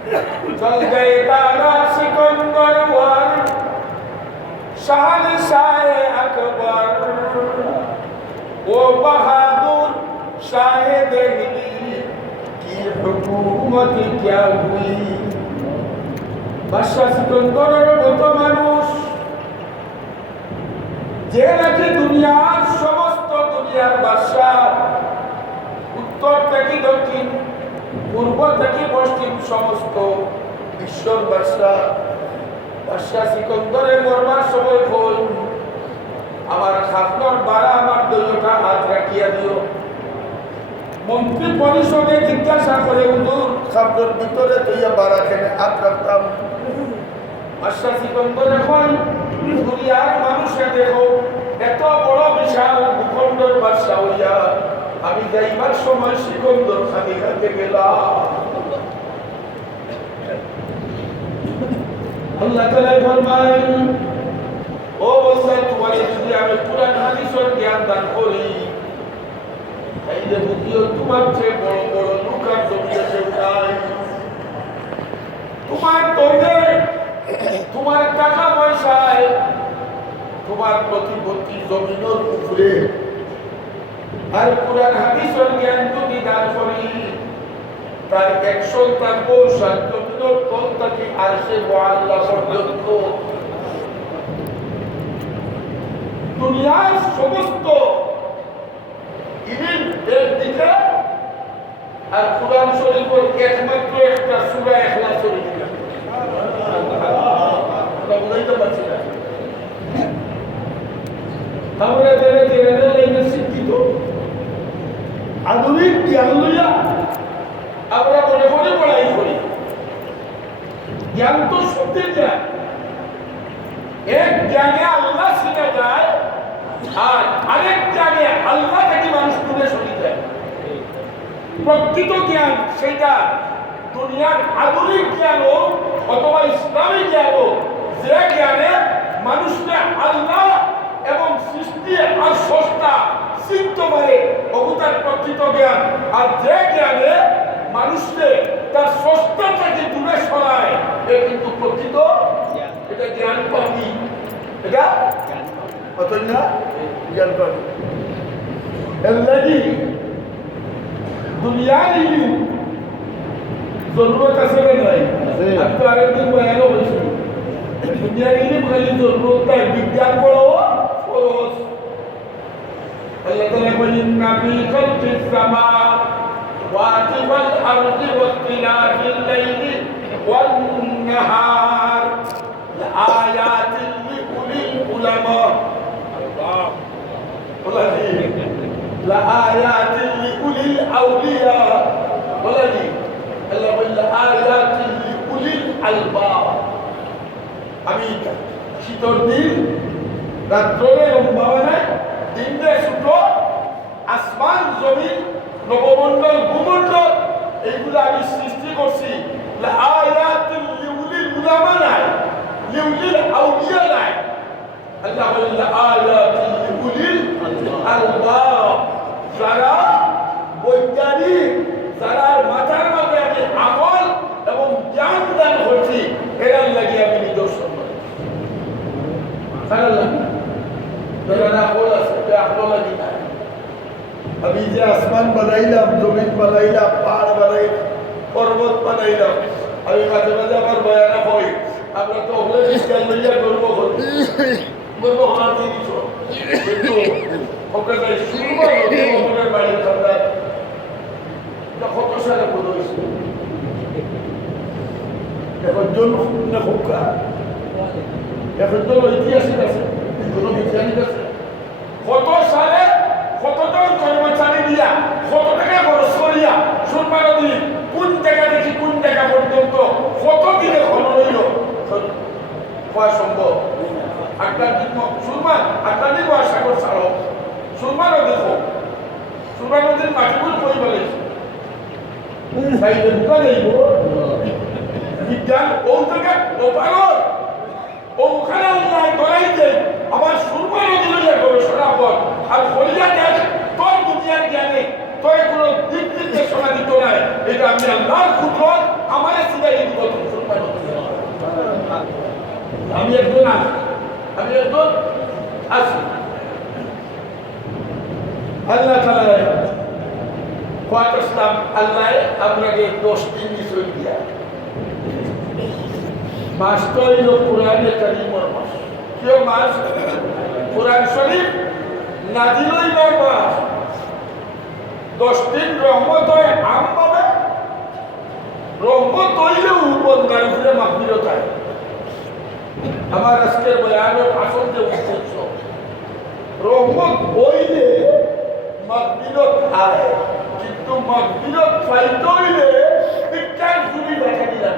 चल गए तारा सिकंदर वर शहंशाह अकबर वो बहादुर शाह दिल्ली की हुकूमत क्या हुई बादशाह सिकंदरेর মতো মানুষ যে নাকি দুনিয়ার সমস্ত দুনিয়ার বাদশা উত্তর থেকে দক্ষিণ পূর্ব থেকে পশ্চিম সমস্ত বিশ্বর বাদশা বাদশা সিকন্দরের দরবার সময় হল আমার খাতনার বাড়া আমার দৈয়টা হাত রাখিয়া দিও মন্ত্রী পরিষদে জিজ্ঞাসা করে হুজুর খাতনার ভিতরে দইয়া বাড়া খেলে হাত রাখতাম বাদশা সিকন্দর এখন দুনিয়ার মানুষে দেখো এত বড় বিশাল ভূখণ্ডের বাদশা হইয়া আমি যাইবার সময় সিকন্দর খালি হাতে গেলাম আল্লাহ তাআলা ফরমায় ও বান্দা তোমার যদি আমি কুরআন হাদিসের জ্ঞান দান করি এই যে বুঝিও তোমার চেয়ে বড় বড় লোক আর জমিয়ে নাই তোমার দৌড়ে তোমার টাকা পয়সায় তোমার প্রতিপত্তি জমিনের উপরে আর কুরআন হাদিসের জ্ঞান যদি দান করি তার 100 টা পৌঁছান জমিনের তল থেকে আরশে মুআল্লা পর্যন্ত দুনিয়ার সমস্ত ইলম এর দিকে আর কুরআন শরীফের একমাত্র একটা সূরা ইখলাসের দিকে বুঝাইতে পারছি না আমরা ধীরে ধীরে ধীরে শিক্ষিত আধুনিক জ্ঞান লইয়া আমরা মনে মনে পড়াই করি জ্ঞান তো সত্যি জ্ঞান এক জ্ঞানে আল্লাহ চিনা যায় আর আরেক জ্ঞানে আল্লাহ থেকে মানুষ দূরে সরে যায় প্রকৃত জ্ঞান সেটা দুনিয়ার আধুনিক জ্ঞান হোক অথবা ইসলামী জ্ঞান হোক যে জ্ঞানে মানুষকে আল্লাহ এবং সৃষ্টি আর স্রষ্টা চিনতে পারে অবতার প্রকৃত জ্ঞান আর যে জ্ঞানে মানুষকে তার স্রষ্টা থেকে দূরে সরায় এ কিন্তু প্রকৃত এটা জ্ঞান পাবি এটা কতই না জ্ঞান পাবি এর লাগি দুনিয়ার ইলম জরুরত আছে না নাই আপনি আরেকদিন বয়ানও হয়েছিল দুনিয়ার ইলম খালি জরুরত নাই বিজ্ঞান পড়ো ফরজ আল্লাহ তাআলা বলেন নাবি খালকিস সামাওয়াতি ওয়াল আরদি ওয়াখতিলাফিল লাইলি ওয়ান নাহার লাআয়াতিন লিউলিল উলামা আল্লাহ বলেন লাআয়াতিন লিউলিল আউলিয়া বলেন আল্লাহ বলেন লাআয়াতিন লিউলিল আলবাব আমি শীতল দিন রাত্রে লম্বা বানায় দিনে ছোট আসমান জমিন নবমণ্ডল ভূমণ্ডল এইগুলো আমি সৃষ্টি করছি লাআয়াতিন লিউলিল উলামা নাই লিউলিল আউলিয়া নাই আল্লাহ বলেন লাআয়াতিন লিউলিল আলবাব যারা বৈজ্ঞানিক যারা মাথার মধ্যে আমি আমল এবং জ্ঞান দান করছি এর লাগি আমি নিদর্শন করি अभी जे आसमान बनाइलाम जमीन बनाइलाम पहाड़ बनाइलाम पर्वत बनाइलाम अभी माঝে মাঝে আমার বয়ান হয় আমরা তো হলে বিজ্ঞান লইয়া গর্ব করি গর্ব হওয়ার জিনিস কিন্তু ওকে যাই শুরু করে বাড়ির ঠান্ডা এটা কত সালে বড় হয়েছে এখন জন না হোকা এখন তো ঐতিহাসিক আছে কোনো বিজ্ঞানিক আছে কত সালে কতজন কর্মচারী দিয়া কত টাকা খরচ করিয়া সুরমা নদী কোন জায়গা থেকে কোন জায়গা পর্যন্ত কত দিনে খনন হইল হওয়া সম্ভব আটলান্টিক সুরমা আটলান্টিক মহাসাগর ছাড়ো সুরমা নদী হোক সুরমা নদীর মাটিগুলো কই বলে তাই ঢুকা যাইব বিজ্ঞান ও থেকে ওপারর ওখানে উন্নয়ন করাই যে আমার সুরমা নদী লইয়া গবেষণা কর আর হইয়া দেখ তোর দুনিয়ার জ্ঞানে তোর কোনো দিক নির্দেশনা দিত নাই এটা আমি আল্লাহর কুদরত আমার সিধা আমি একজন আছি আল্লাহ তাআলা কত ইসলাম আল্লাহ আপনাকে 10 দিন নিশ্চয় দিয়া মাস তো হইল কোরআনে কারীমের মাস কেউ মাস কোরআন শরীফ নাজিল হইবার মাস 10 দিন রহমত হয় আম পাবে রহমত হইলেও বন্দার উপরে মাগফিরত হয় আমার আজকের বয়ানের আসল যে উদ্দেশ্য রহমত হইলে মাগফিরত হয় কিন্তু মাগফিরত পাইতে হইলে বিজ্ঞান জুড়ি দেখা দিলাম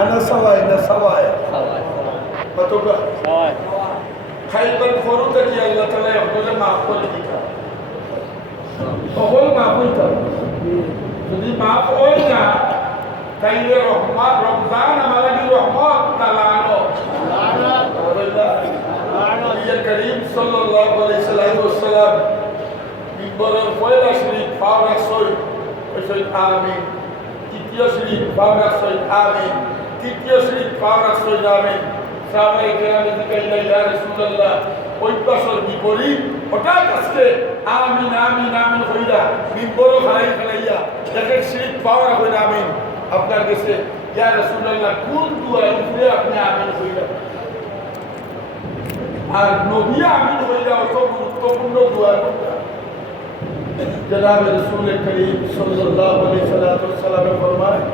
আনা সবাই না সবাই কতটা সবাই খাইবার ফরু থেকে আল্লাহ তাআলা আপনাদের মাফ করে দিতা তখন মাফ হইতা যদি মাফ হয় না তাইলে রহমত রমজান আমাদের রহমত তালানো নবী করিম সাল্লাল্লাহু আলাইহি ওয়াসাল্লাম মিম্বরের পয়লা শরীফ পাওয়া সই আমিন দ্বিতীয় শরীফ পাওয়া সই আমিন তৃতীয় শরীফ পাওয়া সই আমিন সাহাবায়ে কেরামের দিকে ইয়া রাসূলুল্লাহ ওই বছর বিপরীত হঠাৎ আজকে আমিন আমিন আমিন হইলা মিম্বর খালাইয়া দেখেন শরীফ পাওয়া হইলা আমিন আপনার কাছে ইয়া রাসূলুল্লাহ কোন দুয়ার উপরে আপনি আমিন হইলা আর নবী আমিন হইলা অত গুরুত্বপূর্ণ দুয়ার জনাব রাসূল করিম সাল্লাল্লাহু আলাইহি ওয়াসাল্লাম ফরমায়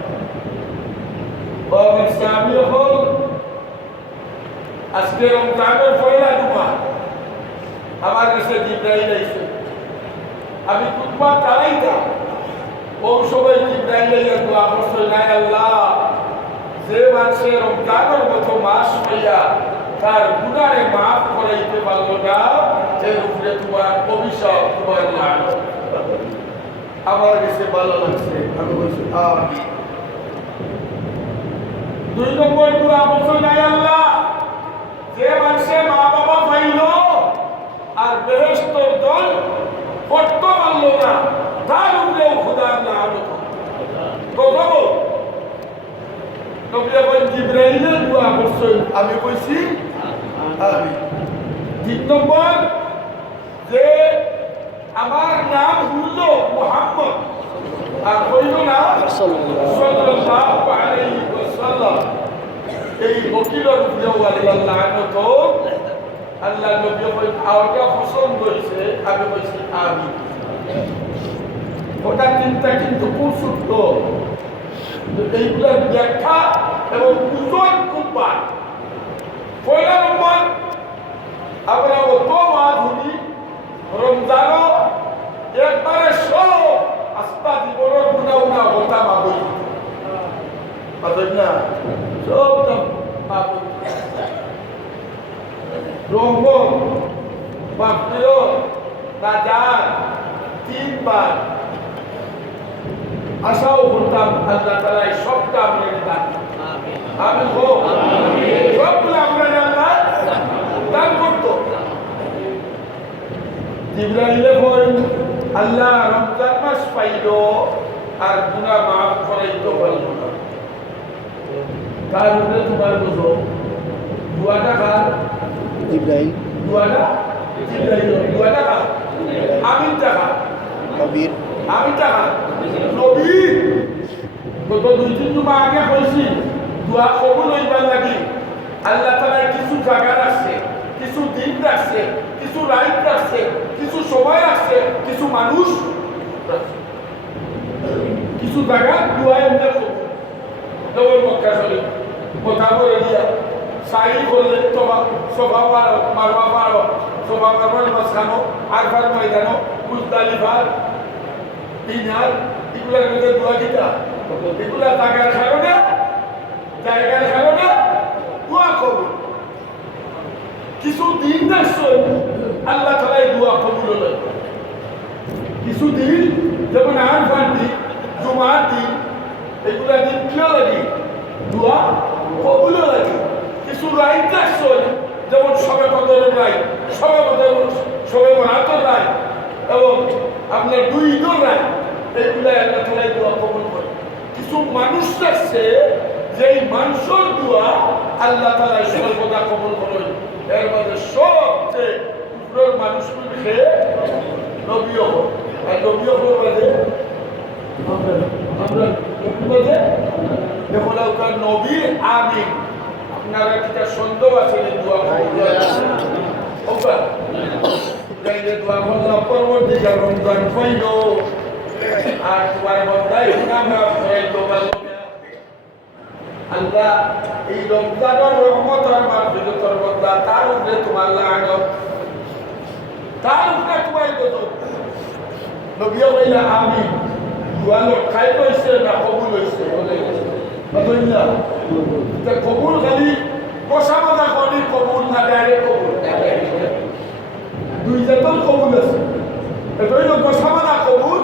ও ইসলামী হল আজকে রমজানের পয়লা জুমা আমার কাছে জিবরাইল আইছে আমি খুতবা চালাইতাম ওই সময় জিবরাইল আইয়া দোয়া করছে নাই আল্লাহ যে মানুষে রমজানের মতো মাস হইয়া তার গুনাহে মাফ করাইতে পারলো না এর উপরে তোমার অভিশাপ তোমার লানত আমার কাছে ভালো লাগছে আমি বলছি আমিন দুই নম্বর দোয়া করছে নাই আল্লাহ যে মানুষে মা বাবা পাইল আর বেহেশতের দল পড়তে পারলো না তার উপরেও খোদার লানত প্রথম নবী জিবরাইলের দোয়া করছে আমি কইছি আমিন তিন নম্বর যে আমার নাম হলো মুহাম্মদ আর হইল না সাল্লাল্লাহু আলাইহি ওয়াসাল্লাম এই ওকিলের উপরেও আল্লাহ লানত আল্লাহ নবী কই আওটা পছন্দ হইছে আমি কইছি আমিন ওটা চিন্তা কিন্তু খুব সত্য এইগুলোর ব্যাখ্যা এবং ওজন খুব পায় পয়লা নম্বর আমরা অত মাধুরী রমজানও একবারে সব আস্থা জীবনের গুণা গুণা হতা মাবই না সব মাবই রহমত মাগফিরাত নাজাত তিনবার আশাও করতাম আল্লাহ তাআলা সবটা আমাদের দান আমিন গো সবগুলো আমরা আল্লাহ দান করতো জিবরাইলে বলেন আল্লাহ রমজান মাস পাইল আর গুনাহ মাফ করাইতে পারল না তার উপরে তোমার বুঝো দুয়াটা কার জিবরাইল দুয়াটা কার আমিন টাকা কবির আমিন টাকা নবী গত 2-3 জুমা আগে কইছি দোয়া কবুল হইবার লাগি আল্লাহ তাআলা কিছু জায়গা রাখছে কিছু দিন রাখছে কিছু রাইট রাখছে কিছু সময় রাখছে কিছু মানুষ কিছু জায়গা দোয়া এমনি কবুল মক্কা শরীফ কথা বলে দিয়া সাইল করলে সভা মারবা পারো সভা মারবার মাঝখানো আরফার ময়দানো মুজদালিফা মিনার এগুলার মধ্যে দোয়া দিতা এগুলা জায়গার কারণে দোয়া কবুল কিছু দিন দেখছো আল্লাহ তাআলা দোয়া কবুল হলো কিছু দিন যেমন আরফার দিন জুমার দিন এগুলা দিন কিলো লাগে দোয়া কবুল লাগে কিছু রাইট দেখছো যেমন সবে কদরের রাইট সবে বরাতের রাইট এবং আপনার 2 ঈদের রাইট এগুলা আল্লাহ তাআলা দোয়া কবুল করে কিছু মানুষ দেখছে যেই মানুষের দোয়া আল্লাহ তাআলা সর্বদা কবুল করেন এর মধ্যে সবচেয়ে উপরের মানুষগুলো খেয়ে নবীও হয় আর নবীও বাদে আমরা বাদে দেখুন আপনার নবী আমিন আপনারা একটা সন্দেহ আছে যে দোয়া করবেন যাইলে দোয়া করলাম পরবর্তীকার রমজান হইল আর তোমার বন্ধাই আমরা হইতো আল্লাহ এই রমজানের রহমত আর মাগফিরাতের বদলা তার উপরে তোমার লানত তার উপরে তোমার গজব নবী বললা আমিন দোয়া খাই কইছে না কবুল হইছে বলে বুঝলা তে কবুল খালি কষা মাথা করি কবুল না ডাইরেক্ট কবুল দুই জাতের কবুল আছে এটা হইল কষা মাথা কবুল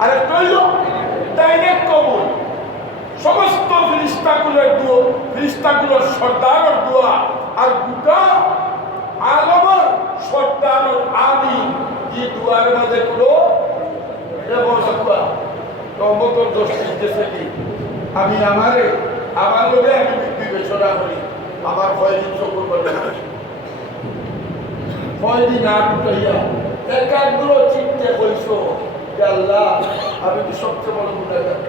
আর একটা হইল ডাইরেক্ট কবুল সমস্ত ফিরিস্তাগুলোর সর্দারের দোয়া আর গোটা আলমের সর্দারের আমি এই দোয়ার মাঝে কোনো রহমতের দোষ দিতেছে কি আমি আমার লোকে আমি বিবেচনা করি আমার কয়দিন চকুর করে কয়দিন না উঠাইয়া একাগ্র চিত্তে কইস আল্লাহ আমি কি সবচেয়ে বড় গুণাগার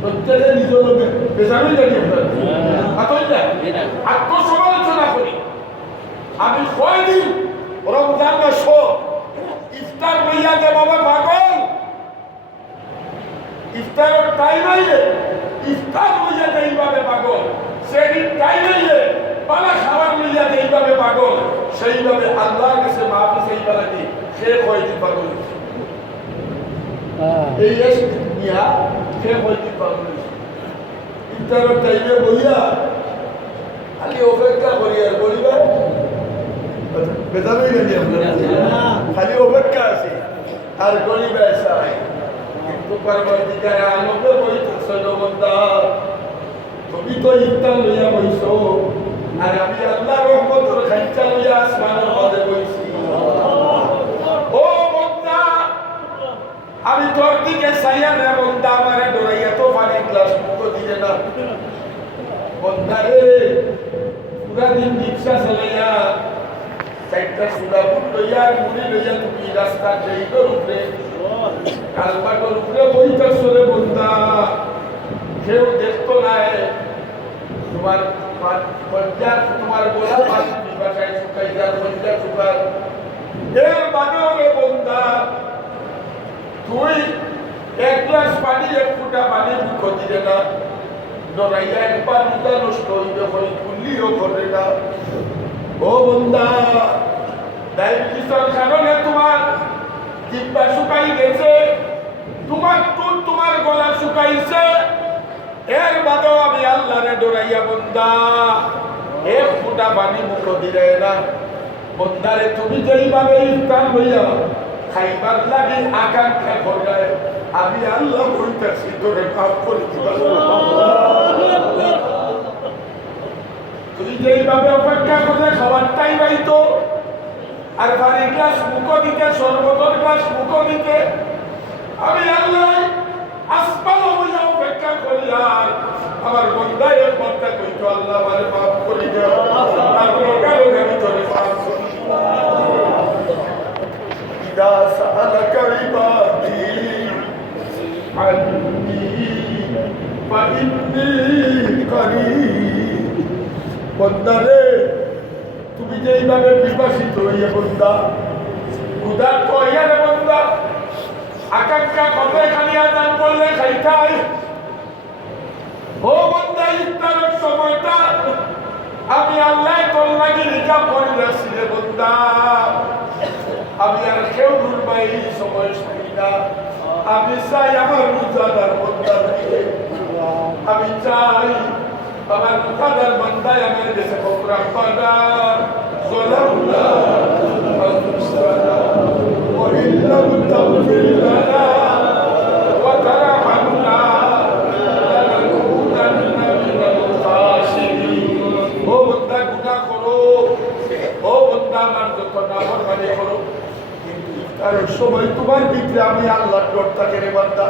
প্রত্যেকে নিজ লোকে পেশাবি জানিয়ে আত্মসমালোচনা করি আমি কয়দিন রমজান মাস ইফতার লইয়া যে বাবা পাগল ইফতারের টাইম আইলে ইফতার লইয়া যে এইভাবে পাগল সেদিন টাইম আইলে পালা খাবার লইয়া যে এইভাবে পাগল সেইভাবে আল্লাহর কাছে মাফি সেইবা লাগে সে কয়দিন পাগল এই নিয়া সে কয়দিন পাগল ইফতারের টাইমে বইয়া খালি অপেক্ষা করি আর বলিবা বেজাবই গেলি খালি অপেক্ষা আছে আর গরিবা এসা কিন্তু পরবর্তীকালে আলোকে বইতেছিল বন্ধা তুমি তো ইফতার লইয়া বইছ আর আমি আল্লাহর রহমতের খাইচা লইয়া আসমানের মধ্যে বইছি ও বন্ধা আমি তোর দিকে চাইয়া রে বন্ধা আমারে ডরাইয়া তো পানি গ্লাস মুখ দিলে না বন্ধা রে পুরা দিন রিক্সা চালাইয়া চারটা সুদা বুট লইয়া মুড়ি লইয়া তুমি রাস্তা যাইবার উপরে কালবাটোর উপরে বইতেছ রে বন্ধা কেউ দেখতো নাই তোমার পঞ্চাশ তোমার গোলা পাঁচটি ভাষায় শুকাই যার পঞ্চাশ শুকার এর বাদেও রে বন্ধা তুই এক গ্লাস পানি এক ফুটা পানি মুখ দিলে না ডরাইয়া একবার মুদা নষ্ট হইবে করি খুললিও করে না ও বন্ধা ডায়াবেটিসের কারণে তোমার জিহ্বা শুকাই গেছে তোমার গলা শুকাইছে এর বাদেও আমি আল্লাহরে ডরাইয়া বন্ধা এক ফুটা পানি মুখ দিলে না বন্ধারে তুমি যেইভাবে ইফতার লইয়া খাইবার লাগে আকাঙ্ক্ষা করলে আমি আল্লাহ বলতেছি তোরে পাপ করে দিবা তুই যেইভাবে অপেক্ষা করে খাবার টাইম আইতো আর পানি গ্লাস মুখ দিতে সর্বতর গ্লাস মুখ দিতে আমি আল্লাহ আসমান হইয়া অপেক্ষা করি আর আমার বন্ধায় এক বন্ধা কইতো আল্লাহ আমারে মাফ করি দাও আর লোকালো আমি তোরে পাপ করি ইদা সাআলাকা ইবাদি আন্নি ফাইন্নি করিব বন্দারে তুমি যেইভাবে বিভাষিত হইয়া বন্ধা ক্ষুধার তো হইয়া রে বন্ধা আকাঙ্ক্ষা করলে খালি আদান করলে খাইতাই ও বন্ধা ইফতারের সময়টা আমি আল্লাহ তোর লাগি রিজার্ভ করে রাখছি রে বন্ধা আমি আর কেউ ঢুকবাই সময় শুনি না আমি চাই আমার রোজাদার বন্ধার দিকে আমি চাই আমার রোজাদার বন্ধায় আমার দেশে খবর পানা ظلمنا أنفسنا وإن لم تغفر لنا وترحمنا لنكونن من الخاسرين ও বন্দা গুনাহ করো ও বন্দা আমার যত নাফরমানি করো কিন্তু ইফতারের সময় তোমার ভিতরে আমি আল্লাহর ডর থাকে রে বান্দা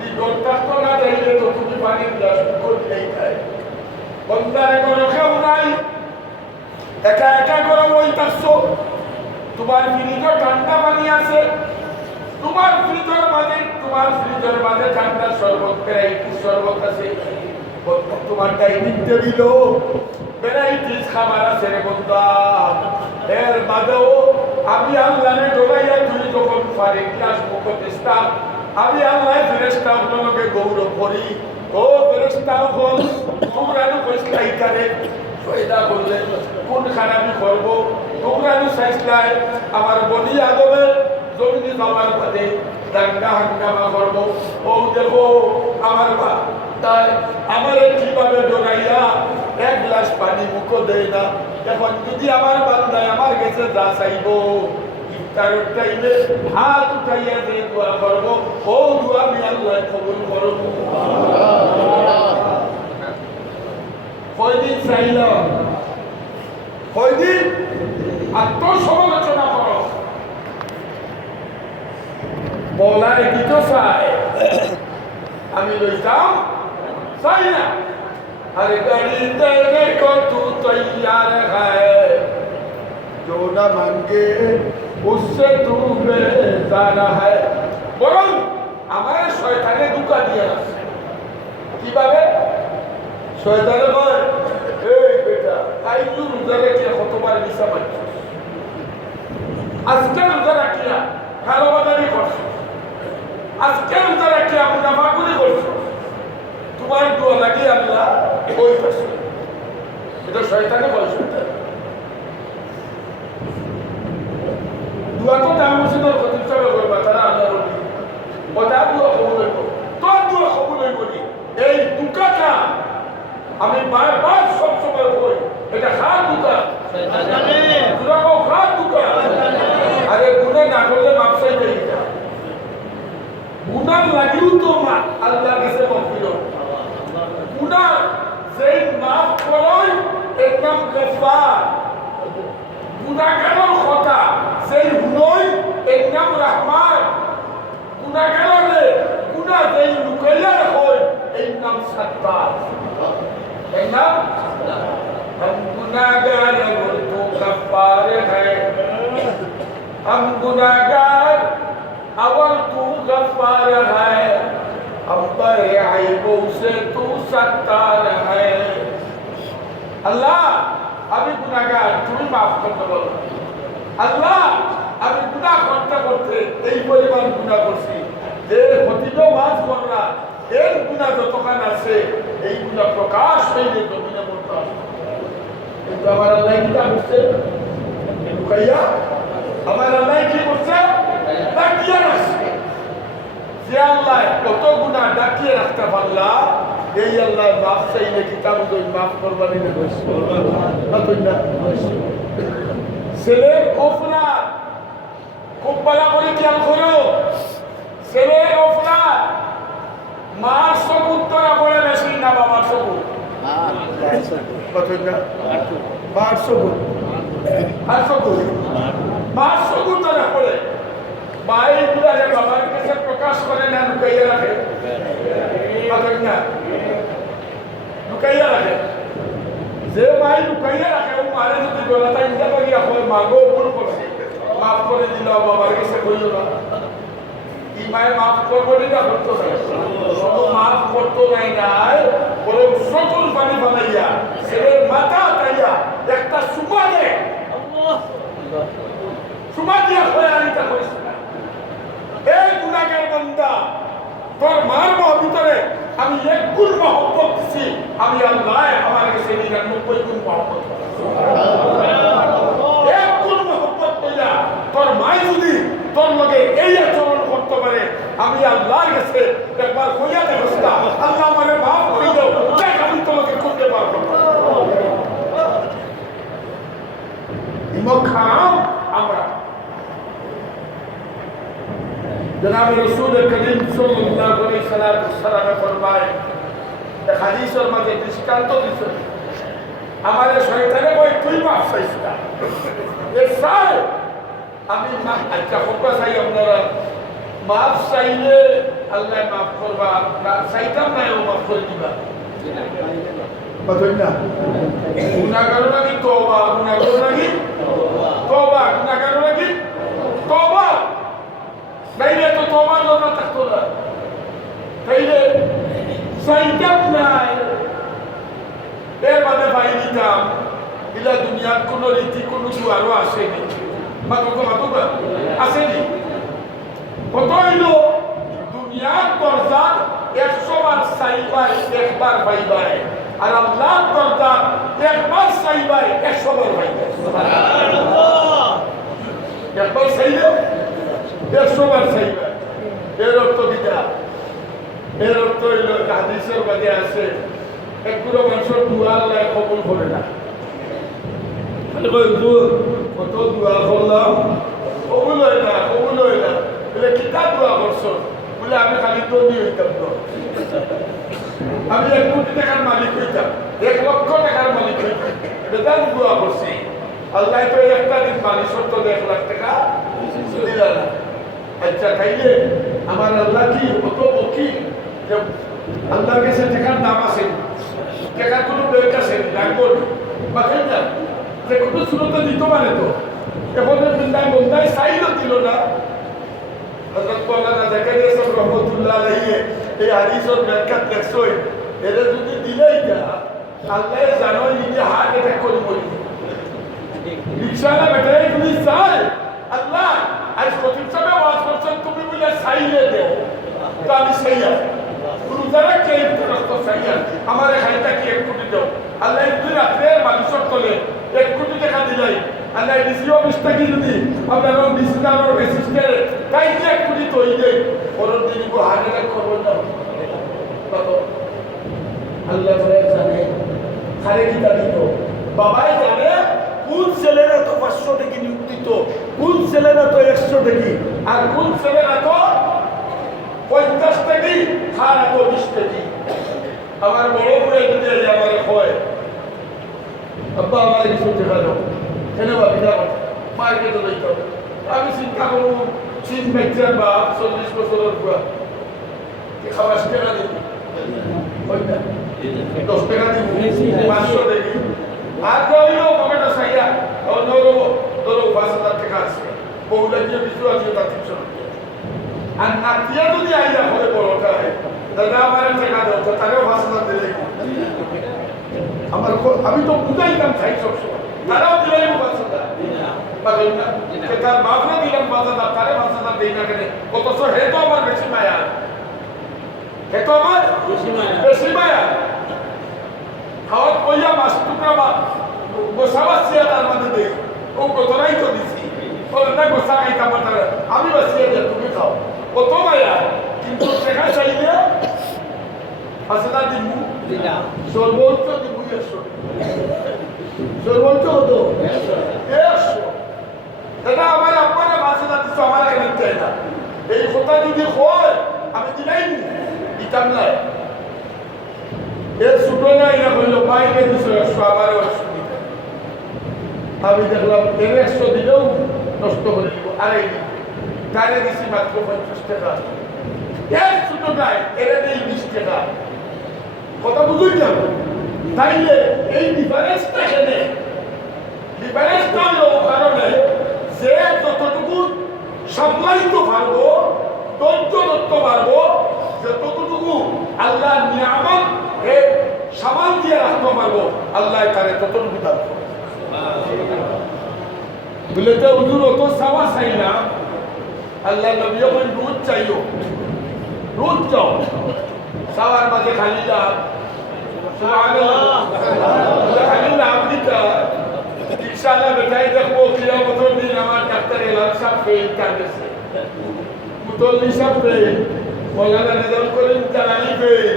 যদি দরখাস্ত না চাইলে তো তুমি পানির গ্লাস করতেই খায় বন্দারে কোনো কেউ নাই একা একা করে বইতাছ তোমার ফ্রিজে ঠান্ডা পানি আছে তোমার ফ্রিজের মাঝে ঠান্ডা শরবত ভ্যারাইটিস শরবত আছে তোমার ডাইনিং টেবিলও ভ্যারাইটিস খাবার আছে রে বন্ধা এর মাঝেও আমি আল্লাহরে ডোলাইয়া তুই যখন ফারিক ক্লাস মুখ চেষ্টা আমি আল্লাহ ফেরেশতা আপনাকে গৌরব করি ও ফেরেশতা হল তোমরা কইসলাই কারে সয়দা বললে কোন খারাপি করব তোমরা চাইছলাই আমার বডি আদবে জমিনে যাওয়ার বাদে দাঙ্গা হাঙ্গামা করব ও দেখো আমার বা তাই আমারে কিভাবে ডরাইয়া এক গ্লাস পানি মুখ দেয় না এখন যদি আমার বান্দায় আমার কাছে যা চাইব ইফতারের টাইমে হাত উঠাইয়া যে দোয়া করব ও দোয়া আমি আল্লাহ কবুল করব কয়দিন চাইল কয়দিন আত্মসমালোচনা করো মৌলারে কি তো চাই আমি লইতাম চাই না अरे गाड़ी देने को तू तैयार है जो न मांगे उससे तू बेजार है বরং আমার শয়তানে ধোঁকা দিয়ে আছে কিভাবে শয়তানে বলে এই বেটা আইজু রোজা রেখে কতবার মিশা পাচ্ছিস আজকে রোজা রাখিয়া কালোবাজারি করছো আজকে রোজা রাখিয়া মুনাফাকুরি করছো তোমার দোয়া লাগে আল্লাহ ওই পাশে এটা শয়তানে বলে শয়তান দোয়া তো দাম মসজিদের প্রতিষ্ঠা করবা তারা আল্লাহর ওলি ওটা দোয়া কবুল হইব তোর দোয়া কবুল হইব নি এই দুকাটা আমি বারবার সব সময় বলি এটা খারাপ দুকা তোরা কও খারাপ দুকা আরে গুনাহ না করলে মাফ চাইতে এটা গুনাহ লাগিও তো মা আল্লাহর কাছে মাফিরো গুনাহ যেই মাফ করই এর নাম গফার গুনাহগারের কথা যেই হুনই এর নাম রহমান গুনাহগারে গুনাহ যেই লুকাইয়া হয় এর নাম সত্তার এর নাম हम गुनाहगार और तू गफ्फार है हम गुनाहगार और तू गफ्फार है हम पर आइबों से तू सत्तार है अल्लाह अभी गुनाहगार তুমি maaf করতে বলো আল্লাহ আমি গুনাহ করতে করতে এই পরিমাণ গুনাহ করছি যে প্রতিদিন ওয়াজ করলা এর গুনাহ যতখান আছে এই গুনাহ প্রকাশ হইলে জমিনে বলতে হবে কিন্তু আমার আল্লাহ কি করছে লুকাইয়া আমার আল্লাহ কি করছে ডাকিয়ে রাখছে যে আল্লাহ কত গুনাহ ডাকিয়ে রাখতে পারলা এই আল্লাহ মাফ চাইলে কিতাব দই মাফ করবানি না কইছে না তুই না ছেলের অপরাধ খুব ভালো করে খেয়াল করো ছেলের অপরাধ মার সবুত তোরা বলে বেশি না বাবার সবুত বাবার কাছে প্রকাশ করে না লুকাইয়া রাখে লুকাইয়া রাখে যে মাই লুকাইয়া রাখে ও মারে যদি গলাটা ইন্দা করিয়া হয় মাগো ভুল করছে মাফ করে দিল বাবার কাছে কইল না কি মায়ের মাফ করবো না করতো শুধু মাফ করতো নাই বরং সকল পানি বানাইয়া ছেলের মাথা তাইয়া একটা সুমা দেয় সুমা দিয়া হয়ে আনিতা করিস না এই গুনাহগার বান্দা তোর মার ভিতরে আমি এক গুণ মহব্বত দিছি আমি আল্লাহ আমার কাছে 99 গুণ মহব্বত এক গুণ মহব্বত কইরা তোর মাই যদি তোর লগে এই আচরণ করতে পারে আমি আল্লাহর কাছে একবার কইয়া দেখছ না আল্লাহ আমারে মাফ করে দাও দেখ আমি তোমাকে করতে পারবো দিমাগ খারাপ আমরা जनाब रसूल करीम सल्लल्लाहु अलैहि वसल्लम फरमाए एक हदीस और मध्य दृष्टांत दिस हमारे शैताने कोई तुई माफ চাইছিলা এ সাল আমি মা আচ্ছা খোকা চাই আপনারা মাফ চাইলে আল্লাহ মাফ করবা, না চাইতাম না ও মাফ করে দিবা। না গুনাহগার নাকি তওবা, গুনাহগার নাকি তওবা, গুনাহগার নাকি তওবা। তাইলে তো তওবার দরকার থাকতো না। তাইলে চাইতাম না এর মানে পাই দিতাম। এলা দুনিয়ার কোনো রীতি কোনো দুয়ারও আসেনি, মাতুকা আসেনি। কত হইল দুনিয়ার দরজা 100 বার চাইবাই একবার পাইবাই, আর আল্লাহর দরজা একবার চাইবাই 100 বার পাইবাই। একবার চাইলে 100 বার চাইবাই। এর অর্থ কিটা? এর অর্থ হইল হাদিসের বাদে আছে একগুলো মানুষের দোয়া আল্লাহ কবুল করে না। কত দোয়া করলাম কবুল হয় না, কবুল হয় না। বলে কিতা দোয়া করছো? বলে আমি খালি দৌড়ি হইতাম তো, আমি 1 কোটি টাকার মালিক হইতাম, 1 লক্ষ টাকার মালিক হইতাম, বেদান দোয়া করছি। আল্লাহ তো একটা দিন মালিক সত্য 1 লাখ টাকা দিল না। আচ্ছা খাইলে আমার আল্লাহ কি কত বকিল? আল্লাহর কাছে টাকার দাম আছে, টাকার কোনো ব্যাংক আছে লাগবো বা খাই না, যে কোনো শুরুতে দিতে পারে তো। এখন বন্ধায় চাইলেও দিল না। হযরত মাওলানা জাকারিয়া সাহেব রহমাতুল্লাহ আলাইহি এই হাদিসের ব্যাখ্যা দেখছই, এরা যদি দিলেই যা আল্লাহ জানোই নিজে হার্ট অ্যাটাক করে মরি। রিকশাওয়ালা বেটাই তুমি চাই আল্লাহ আজ খতিব সাহেব ওয়াজ করছেন, তুমি বলে চাইলে দেও তো আমি চাইয়া রোজারা কে রক্ত চাইয়া আমার খাইটা কি 1 কোটি দাও। আল্লাহ দুই রাত্রে মানুষের তলে 1 কোটি টাকা দিলাই। আল্লাহ ডিসি অফিস থেকে যদি আপনার ডিসিটার অ্যাসিস্ট্যান্ট তাই যে 1 কোটি তৈরি দেয়, পরের দিন হার্ট অ্যাটাক খবর দাও। আল্লাহ জানে খারে কি দিত, বাবাই জানে কোন ছেলেরা তো 500 টাকা নিয়োগ দিত, কোন ছেলেরা তো 100 টাকা, আর কোন ছেলেরা তো 50 টাকা, খারা তো 20 টাকা। আমার বড় বড় যদি আমার হয় আব্বা আমার কিছু টাকা দাও, কেন ভাবি দাও মার্কেটে লইতে হবে। আমি চিন্তা করবো চিন বেচার বা 40 বছরের বুড়া খাবার টাকা দিবি, 10 টাকা দিব, 500 দেখি আর কইলো কমেটা চাইয়া ধরো 5000 টাকা আছে, বহুলা দিয়ে বিশু আছে তা 300 আর নাতিয়া যদি আইয়া করে বড়টা হয় দাদা আমার টাকা দাও, তো তারেও 5000 দিলে আমার আমি তো বুঝাইতাম চাই সবসময়, তারাও দিলাই 5000 পাবেন না, তার বাপরা দিলাম 5000, তারে 5000 দেই না কেন? অথচ হে তো আমার বেশি মায়া, হে তো আমার বেশি মায়া। খাওয়ার কইয়া মাছ টুকরা বা গোসাবাসিয়া তার মধ্যে দেই, ও কতটাই তো দিছি, ওটা গোসা খাইতাম তারা, আমি বাসিয়া দিয়ে তুমি খাও, কত মায়া। কিন্তু সেটা চাইলে 5000 দিব, সর্বোচ্চ দিব 100, সর্বোচ্চ হতো 100। দাদা আমার আপনারা 5000 দিচ্ছ, আমার এখানে চাই না, এই কথা যদি হয় আমি দিলাই দিতাম না। এর ছোট না ইয়া হইল বাইরে দিছো 100, আমারও 100 দিতে। আমি দেখলাম এর 100 দিলেও নষ্ট করে দিব, আড়াই দিব, গাড়ি দিছি মাত্র 50 টাকা। এর ছোট নাই, এর দেই 20 টাকা। কথা বুঝুই যাব, তাইলে এই ডিফারেন্সটা কেন? ডিফারেন্সটা হলো কারণে যে যতটুকু সামলাইতে পারবো, ধৈর্য ধরতে পারবো, যতটুকু আল্লাহ নিয়ামত সামাল দিয়ে রাখতে পারবো, আল্লাহ তারে ততটুকু দান করবো। বলে তো হুজুর অত চাওয়া চাই না, আল্লাহ নবী বলেন রোজ চাইও, রোজ চাও, চাওয়ার মাঝে খালি লাভ, খালি লাভ দিতে ইনশাআল্লাহ বেটাই দেখবো কিয়ামতের দিন আমার ডাক্তার এলাম সাহেব ফেল কাঁদেছে, মুতল্লি সাহেব ফেল, মৌলানা নিজাম করিম জালালি ফেল,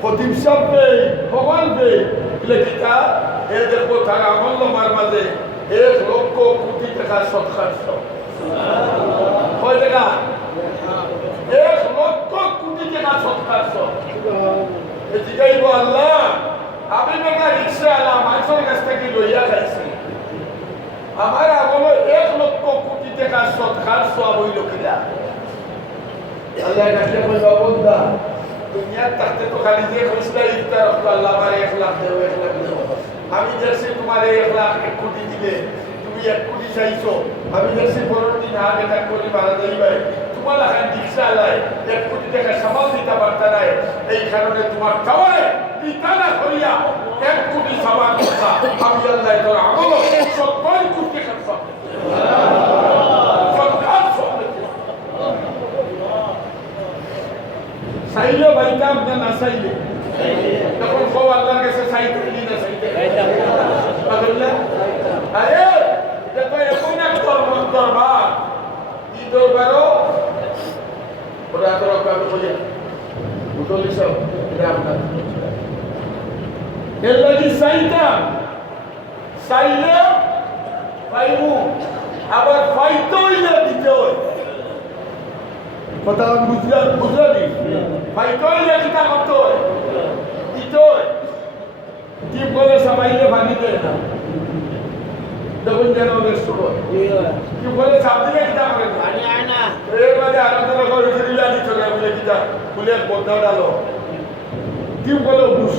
খতিব সাহেব ফেল, ভগবান ফেল। লেখিকা এ দেখবো তার আমল নামার মাঝে 1 লক্ষ কোটি টাকা সৎকার, কয় টাকা? 1 লক্ষ কোটি টাকা সৎকার। জিগাইব আল্লাহ আমি বেটা রিক্সা আলা মানুষের কাছ থেকে লইয়া খাইছি, আমার আমল 1 লক্ষ কোটি টাকা সৎকার সব হইল কিনা? আল্লাহ ডাকলে বলবা বন্ধা দুনিয়ার থাকতে তো খালি যে খুশলা ইফতার হতো আল্লাহ আমার 1 লাখ দেও 1 লাখ দেও আমি দেখছি তোমার 1 লাখ 1 কোটি দিলে তুমি 1 কোটি চাইছো আমি দেখছি 15 দিন আগে টাকা কোটি মারা যাইবাই তোমার এখন দিশা আলাই 1 কোটি টাকা সামাল দিতে পারতা নাই এই কারণে তোমার চাওয়ারে পিতানা করিয়া 1 কোটি সাবান কথা আমি আল্লাহ তোর আমল 70 কোটি খরচ সাইলে বাইতাম না সাইলে তখন সব আল্লাহর কাছে সাইতে দিলি না সাইতে পাগলা আরে দেখো এখন এক দরবার কি দরবারও ওরা তো কাবে বলে বুঝলি সব এটা আপনার এর লাগি সাইতাম সাইলে পাইমু আবার ফাইতো হইলে দিতে হয় কথা বুঝলাম ফাইতো হইলে কিতা করতে হয় দিতে হয় কি বলে সবাইলে ভাঙি দেয় না দেখুন যেন ওদের শুরু কি বলে সব দিকে কিতা করে না এর মধ্যে আলোচনা করে দিলা দিতে হবে বলে কিতা বলে বন্ধা ডালো কি বলো বুঝ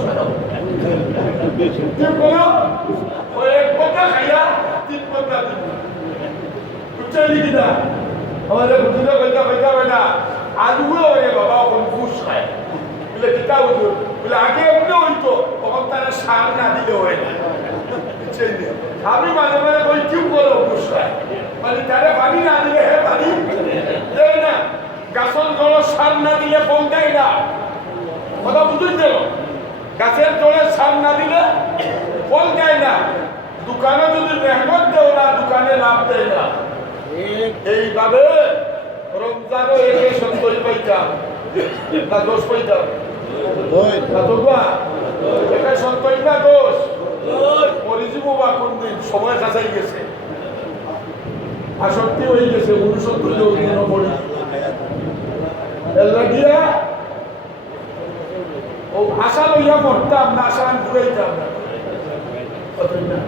কি বলো ওই এক কথা খাইয়া 3 কথা দিব বুঝলি কিনা আমাদের বুঝলে কইতা আলুও ওরে বাবা কোন বুঝ খায় বলে কিতা হইতো বলে আগে এমনি হইতো তখন তারা সার না দিলে হয় না আমি মাঝে মাঝে কই কি বলো বুঝ খায় মানে তারা পানি না দিলে হে পানি দেয় না গাছের জলে সার না দিলে ফল দেয় না কথা বুঝুন তো গাছের জলে সার না দিলে ফল দেয় না দোকানে যদি মেহনত দেও না দোকানে লাভ দেয় না এইভাবে রমজানও এসে সন্তোষ পাইতাম না দোষ পাইতাম না তোবা এটা সন্তোষ না দোষ মরিজিব বা কোন দিন সময় কাছাই গেছে আসক্তি হয়ে গেছে 69 মরি লাগিয়া ও আশা লইয়া মরতাম না আশা আমি ঘুরাইতাম না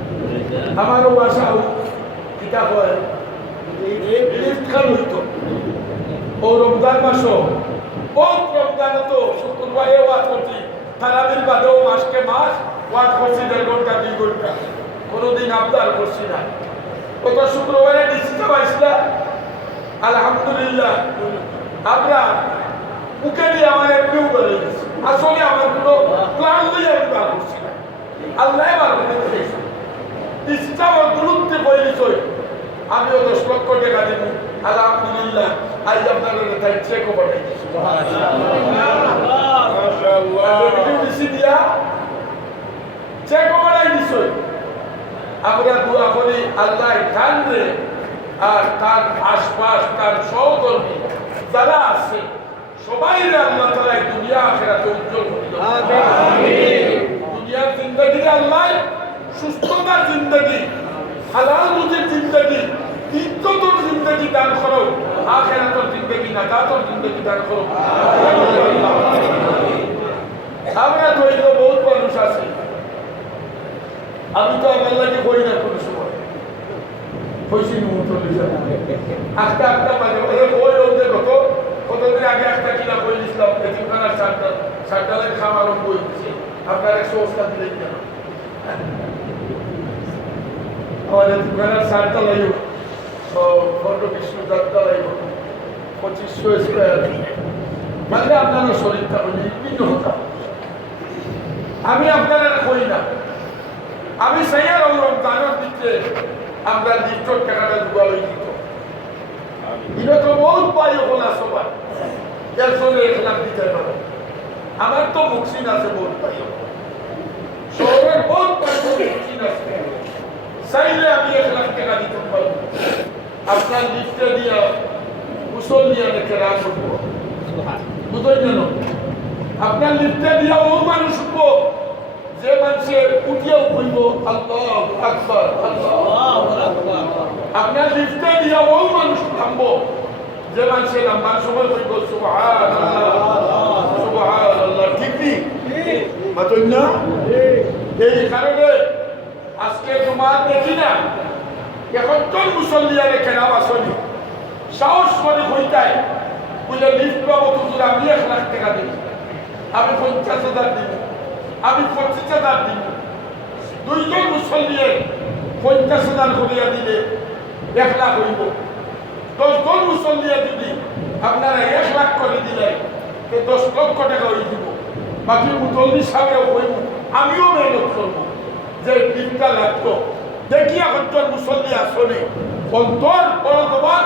আমারও আশা কিতা হয় ইফতার হইতো ও রমজান মাসও ও রমজানে তো শুক্রবারে ওয়াজ করছি তারাবির বাদেও মাসকে মাস ওয়াজ করছি 1.5 ঘন্টা 2 ঘন্টা কোনোদিন আবদার করছি না কত শুক্রবারে ডিসিতে পাইছিলা আলহামদুলিল্লাহ আমরা মুখে দিয়ে আমার এমনিও বলে গেছি আসলে আমার কোনো প্ল্যান দিয়ে আমি বার করছি না আল্লাহ বার করে দিয়েছি ডিসিটা আমার গুরুত্বে বলেছি আমিও 10 লক্ষ টাকা দিব আলহামদুলিল্লাহ আজ আপনাদের তাই চেকও পাঠাই দিচ্ছি চেকও পাঠাই দিচ্ছি আমরা দোয়া করি আল্লাহ কান্দে আর তার আশপাশ তার সহকর্মী যারা আছে সবাই আল্লাহ তাআলা দুনিয়া আখিরাতে উজ্জ্বল করে দুনিয়ার জিন্দগিতে আল্লাহ সুস্থতার জিন্দগি হালাল রুজির জিন্দগি ইজ্জতের জিন্দগি দান করো আখিরাতের জিন্দগি নাজাতের জিন্দগি দান করো আমরা তো এই বহুত মানুষ আছে আমি তো আল্লাহকে করি না কোনো সময় হইছি আস্তে আস্তে মাঝে মাঝে ওই ওদের কতদিন আগে একটা কিনা বই দিয়েছিলাম এতিমখানার সাতটালের খামার বই দিচ্ছি আপনার 100 ওস্তাদ দিলেন কেন আমাদের দোকানের সারটা লাগবে খন্ড বিষ্ণু যাত্রা লাগবে 2500 স্কোয়ার মানে আপনারা শরীরটা বলি বিভিন্ন হতা আমি আপনারা করি না আমি সাইয়ার রমজানের দিকে আমরা লিফটর টাকাটা জোগাড় হয়ে দিত এটা তো বহুত পাই হল সবাই একজনে 1 লাখ দিতে পারে আমার তো মুকসিন আছে বহুত পাই শহরের বহুত পাই মুকসিন আছে চাইলে আমি 1 লাখ টাকা দিতে পারবো আপনার লিফটে দিয়ে কুশল নিয়ে রেখে রাখবো বুঝলেন কেন আপনার লিফটে দিয়ে ও মানুষ উঠবো যে মানুষের উঠিয়েও বলবো আল্লাহু আকবার আল্লাহু আকবার আপনার লিফটে দিয়ে ও মানুষ থামবো যে মানুষের নামার সময় বলবো সুবহানাল্লাহ সুবহানাল্লাহ ঠিক ঠিক বুঝলেন না এই কারণে আজকে তোমার দেখি না এখন তোর মুসল্লিয়ারে কেন আসনি সাহস করে হইতায় বলে লিফট পাবো হুজুর আমি 1 লাখ টাকা দিই, আমি 50,000 দিব, আমি 25,000 দিব। দুইজন মুসল্লিয়ে 50,000 করিয়া দিলে 1 লাখ হইব। 10 জন মুসল্লিয়ে যদি আপনারা 1 লাখ করে দিলে 10 লক্ষ টাকা হয়ে দিব। বাকি মুসল্লি সাহেব হইব, আমিও মেহনত করবো যে লিফটটা লাগতো। দেখি এখন তোর মুসল্লি আসলে অন্তর বড় তোমার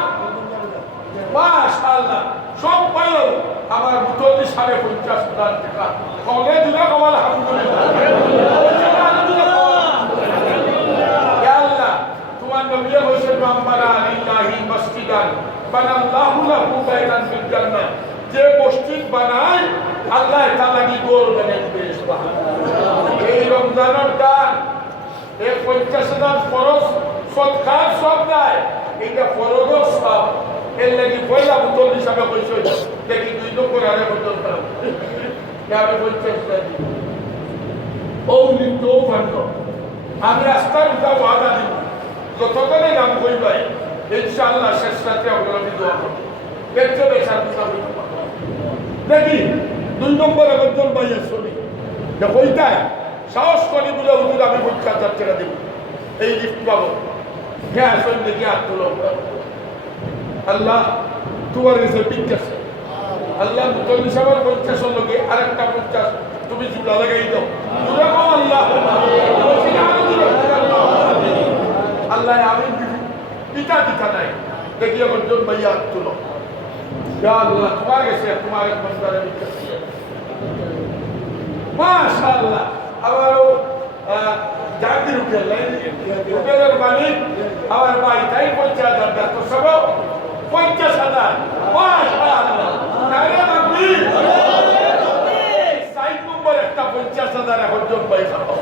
মাশাআল্লাহ সব পাইল। আমার মুসল্লি সাহেব 50,000 টাকা কলে দিলে কমাল আলহামদুলিল্লাহ। তোমার নবী বলেছেন মাম্মারা লিল্লাহি মসজিদান বানাল্লাহু লাহু বাইতান ফিল জান্নাহ, যে মসজিদ বানায় আল্লাহ তাআলা কি গোল বানিয়ে দিবে সুবহানাল্লাহ। এই রমজানের দান এই 50,000 ফরজ সদকার সব দেয়, এইটা ফরজও সব। এর লাগি পয়লা বোতল হিসাবে কইছো দেখি 2 নম্বর আরে বোতল দাও আমি 50,000 দিই ও লিখতো ফান্ড। আমি রাস্তার উঠা ওয়াদা দিব যতক্ষণে নাম কইবাই ইনশাআল্লাহ শেষ রাতে আপনাকে দোয়া করব। দেখতে বেচার কথা হইতে পারে দেখি 2 নম্বরে বোতল বাইয়া শুনি দেখো ওইটাই সাহস করি বলে হুজুর আমি 50,000 টাকা দেব এই লিফট পাবো। হ্যাঁ আসলে দেখি হাত তুলো। আল্লাহ তোমার কাছে বিজ্ঞাস আল্লাহ মুতল্লি সাহেবের 50 লগে আরেকটা 50 তুমি জুড়া লাগাই দাও। জুড়া কও আল্লাহ আল্লাহ আমি পিতা দিতা নাই দেখি এখন জন ভাইয়া হাত তুলো। ইয়া আল্লাহ তোমার কাছে তোমার এক বন্দারে বিজ্ঞাস মাশাআল্লাহ। আবারও জাতির হোটেলের মালিক আমার ভাই তাই 50,000 টাকা সব 50,000 মাশাআল্লাহ। নারে তাকবীর। 6 নম্বর একটা 50,000 এখন জন ভাই খাও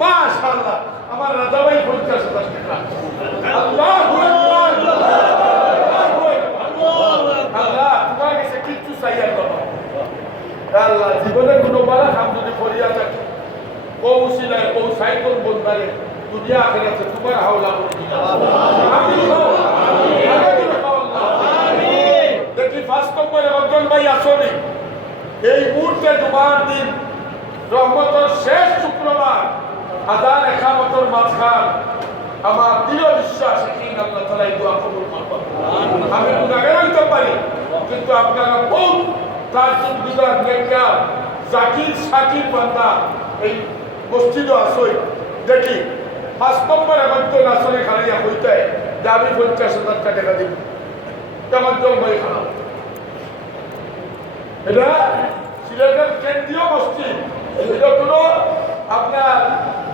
মাশাআল্লাহ। আমার রাজা ভাই 50,000 টাকা আল্লাহু আকবার আল্লাহু আকবার। আল্লাহ তোমার কাছে কিছু চাইয়া বাবা আল্লাহ জীবনে কোনো বালা কাম যদি করিয়া থাকি ও উসিলায় ও সাইকেল বন্ধারে দুনিয়া আখিরাতে তোমার হাওলা করে দিলাম আমিন আমিন। দেখি 5 নম্বরে অর্জন ভাই আসলে এই মুহূর্তে জুমার দিন রহমতের শেষ শুক্রবার আযান ইকামতের মাঝখান আমার দৃঢ় বিশ্বাস ইন আল্লাহ তাআলা এই দোয়া কবুল করবেন। আমি গুনাহগার হইতে পারি কিন্তু আপনারা বহুত তাজ্জুদ গুজার নেককার জাকির শাকির বান্দা এই মসজিদও আসই দেখি 5 নম্বর এখন তো আসলে খালিয়া হইতে যে আমি 50,000 টাকা দিব তেমন তো ভাই খারাপ। এটা সিলেটের কেন্দ্রীয় মসজিদ, এটা কোনো আপনার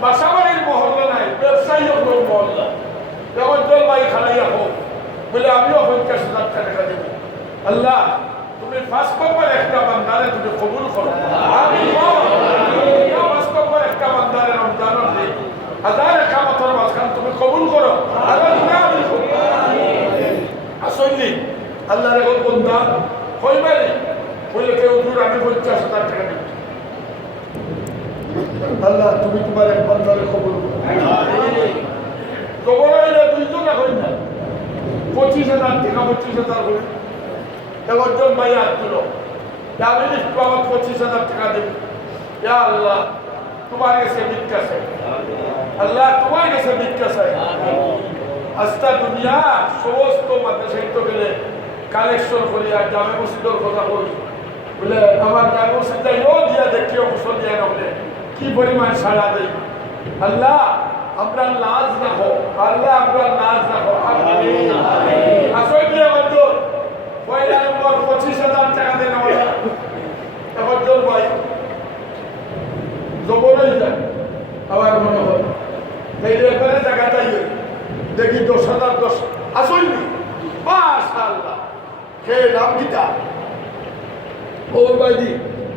বাসাবাড়ির মহল্লা নাই, ব্যবসায়ী মহল্লা। তেমন তো ভাই খালাইয়া হোক বলে আমিও 50,000 টাকা দিব। আল্লাহ তুমি 5 নম্বর একটা বান্দারে তুমি কবুল করো আমিন। 5 নম্বর একটা বান্দারে রমজানের দিন আযান ইকামতের মাঝখান তুমি কবুল করো আল্লাহ তুমি আমিন আসলে আল্লাহর এক বান্দা কইবারে বলে কেউ হুজুর আমি 50,000 টাকা দিব। আল্লাহ তুমি তোমার এক বান্দারে কবুল করো আমিন। কবুল হইলে 2 জন হই না 25,000 টাকা 25,000 হই একজন ভাই হাত তুলো আমি লিফট পাবো 25,000 টাকা দেব। ইয়া আল্লাহ তোমার কাছে ভিক্ষা চাই আল্লাহ তোমার কাছে ভিক্ষা চাই। আস্তা দুনিয়া সমস্ত মাদ্রাসায় তো গেলে কালেকশন করি আর জামে মসজিদের কথা বলি বলে আমার জামে মসজিদটাও দিয়া দেখিও মুসল্লিয়া নবলে কি পরিমাণ সাড়া দেয়। আল্লাহ আমরা লাজ রাখো আল্লাহ আমরা লাজ রাখো আমিন আসলে কি আমাদের পয়লা নম্বর 25,000 টাকা দেন এখন জোর ভাই জবরই যায় আবার মনে হয় এই ব্যাপারে জায়গাটাই দেখি 10,000 আসলনি মাশাআল্লাহ কে নাম গীতা ও ভাইজি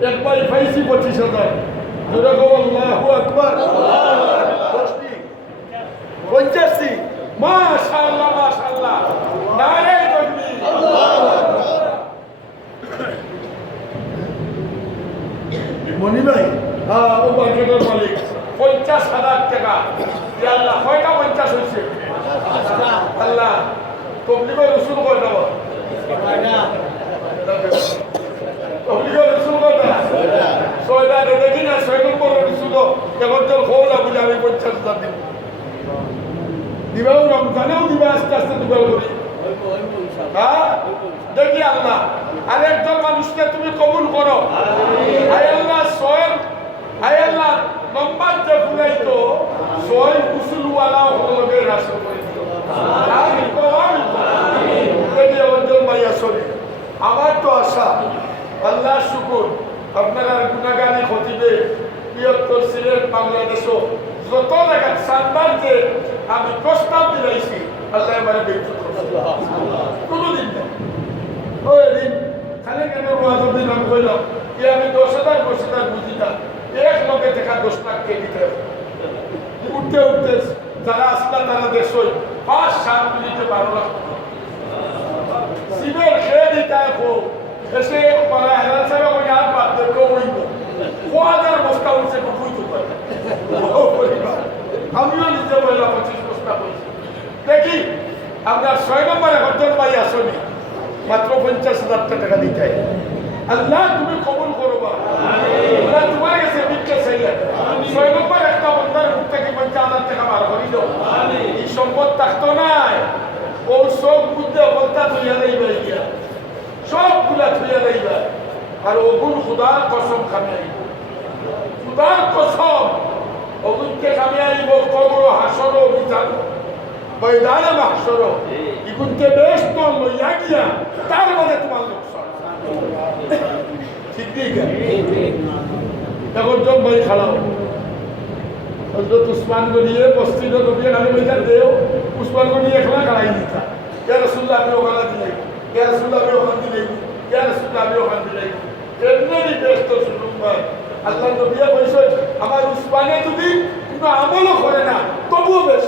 একবার পাইছি 25,000 জোরে গো আল্লাহু আকবার 50 মাশাআল্লাহ মাশাআল্লাহ নারে তাকবীর আল্লাহু আকবার। মনি ভাই হ্যাঁ ও বাজারের মালিক 50,000 টাকা ইয়া আল্লাহ কয়টা 50 হইছে আল্লাহ তবলিগের রসুল কয়টা তবলিগের রসুল কটা? ছয়টা দেখি না, 6 নম্বরের রসুল এখন তো খোলা বুঝে আমি 50,000 দিব। দিবাও রমজানেও দিবা, আস্তে আস্তে দিবা করি। হ্যাঁ দেখি আল্লাহ আর একজন মানুষকে তুমি কবুল করো। আয় আল্লাহ ছয়ের আয় আল্লাহ নম্বর যে ফুলাইতো 6 উসুলওয়ালা হলবে রাসূল করে দিও। আমিন আমিন দেখি একজন ভাইয়া সরি। আমার তো আশা আল্লাহ শুকুর আপনারা গুনাহগারি খতিবে বৃহত্তর সিলেট বাংলাদেশও যত জায়গা সাতবার যে আমি প্রস্তাব দিলাইছি আল্লাহ আমার বেঁচে কোনোদিন না ওই দিন খালি কেন দিন আমি কইলাম যে আমি 10,000 বুঝি না, এক লোকে দেখা 10 লাখ কে দিতে উঠতে উঠতে যারা আসলা তারা দেশই 5-7 মিনিটে 12 লাখ সিমের খেয়ে দিতে হোক এসে পারা হেরাল সাহেব ওই আর বাদ দেখো হইব 1000 বস্তা উঠছে বুঝতে পারে। আমিও নিজে বললাম 25 বস্তা বলছি। দেখি আপনার 6 নম্বরে হজরত ভাই আসনি মাত্র 50,000 টাকা দিতে আল্লাহ তুমি কবুল করবা। আল্লাহ তোমার কাছে বিক্রি চাইলে 6 নম্বর একটা বন্দার মুখ থেকে 50,000 টাকা বার করে দাও। এই সম্পদ থাকতো নাই ও সব বুঝতে বলতা তুইয়া দেইবা গিয়া সবগুলা তুইয়া দেইবা আর ওগুন খুদার কসম খামে আইব, খুদার কসম ওগুনকে খামে আইব কবর হাসর বিচার ময়দানে মাহশর ইগুনকে বেশ তো লইয়া গিয়া তার মানে তোমার লোকসান ঠিক ঠিক এখন জন ভাই খাড়াও হযরত উসমান গনিয়ে মসজিদে নবী আলী ময়দান দেও উসমান গনিয়ে খেলা খাড়াই দিতা ইয়া রাসূলুল্লাহ আমি ওখানে দিলাই, ইয়া রাসূলুল্লাহ আমি ওখানে দিলাই, ইয়া রাসূলুল্লাহ আমি ওখানে দিলাই। এমনি বেশ তো শুনুন ভাই আল্লাহ নবী কইছে আমার উসমানে যদি কিন্তু আমলও করে না তবুও বেশ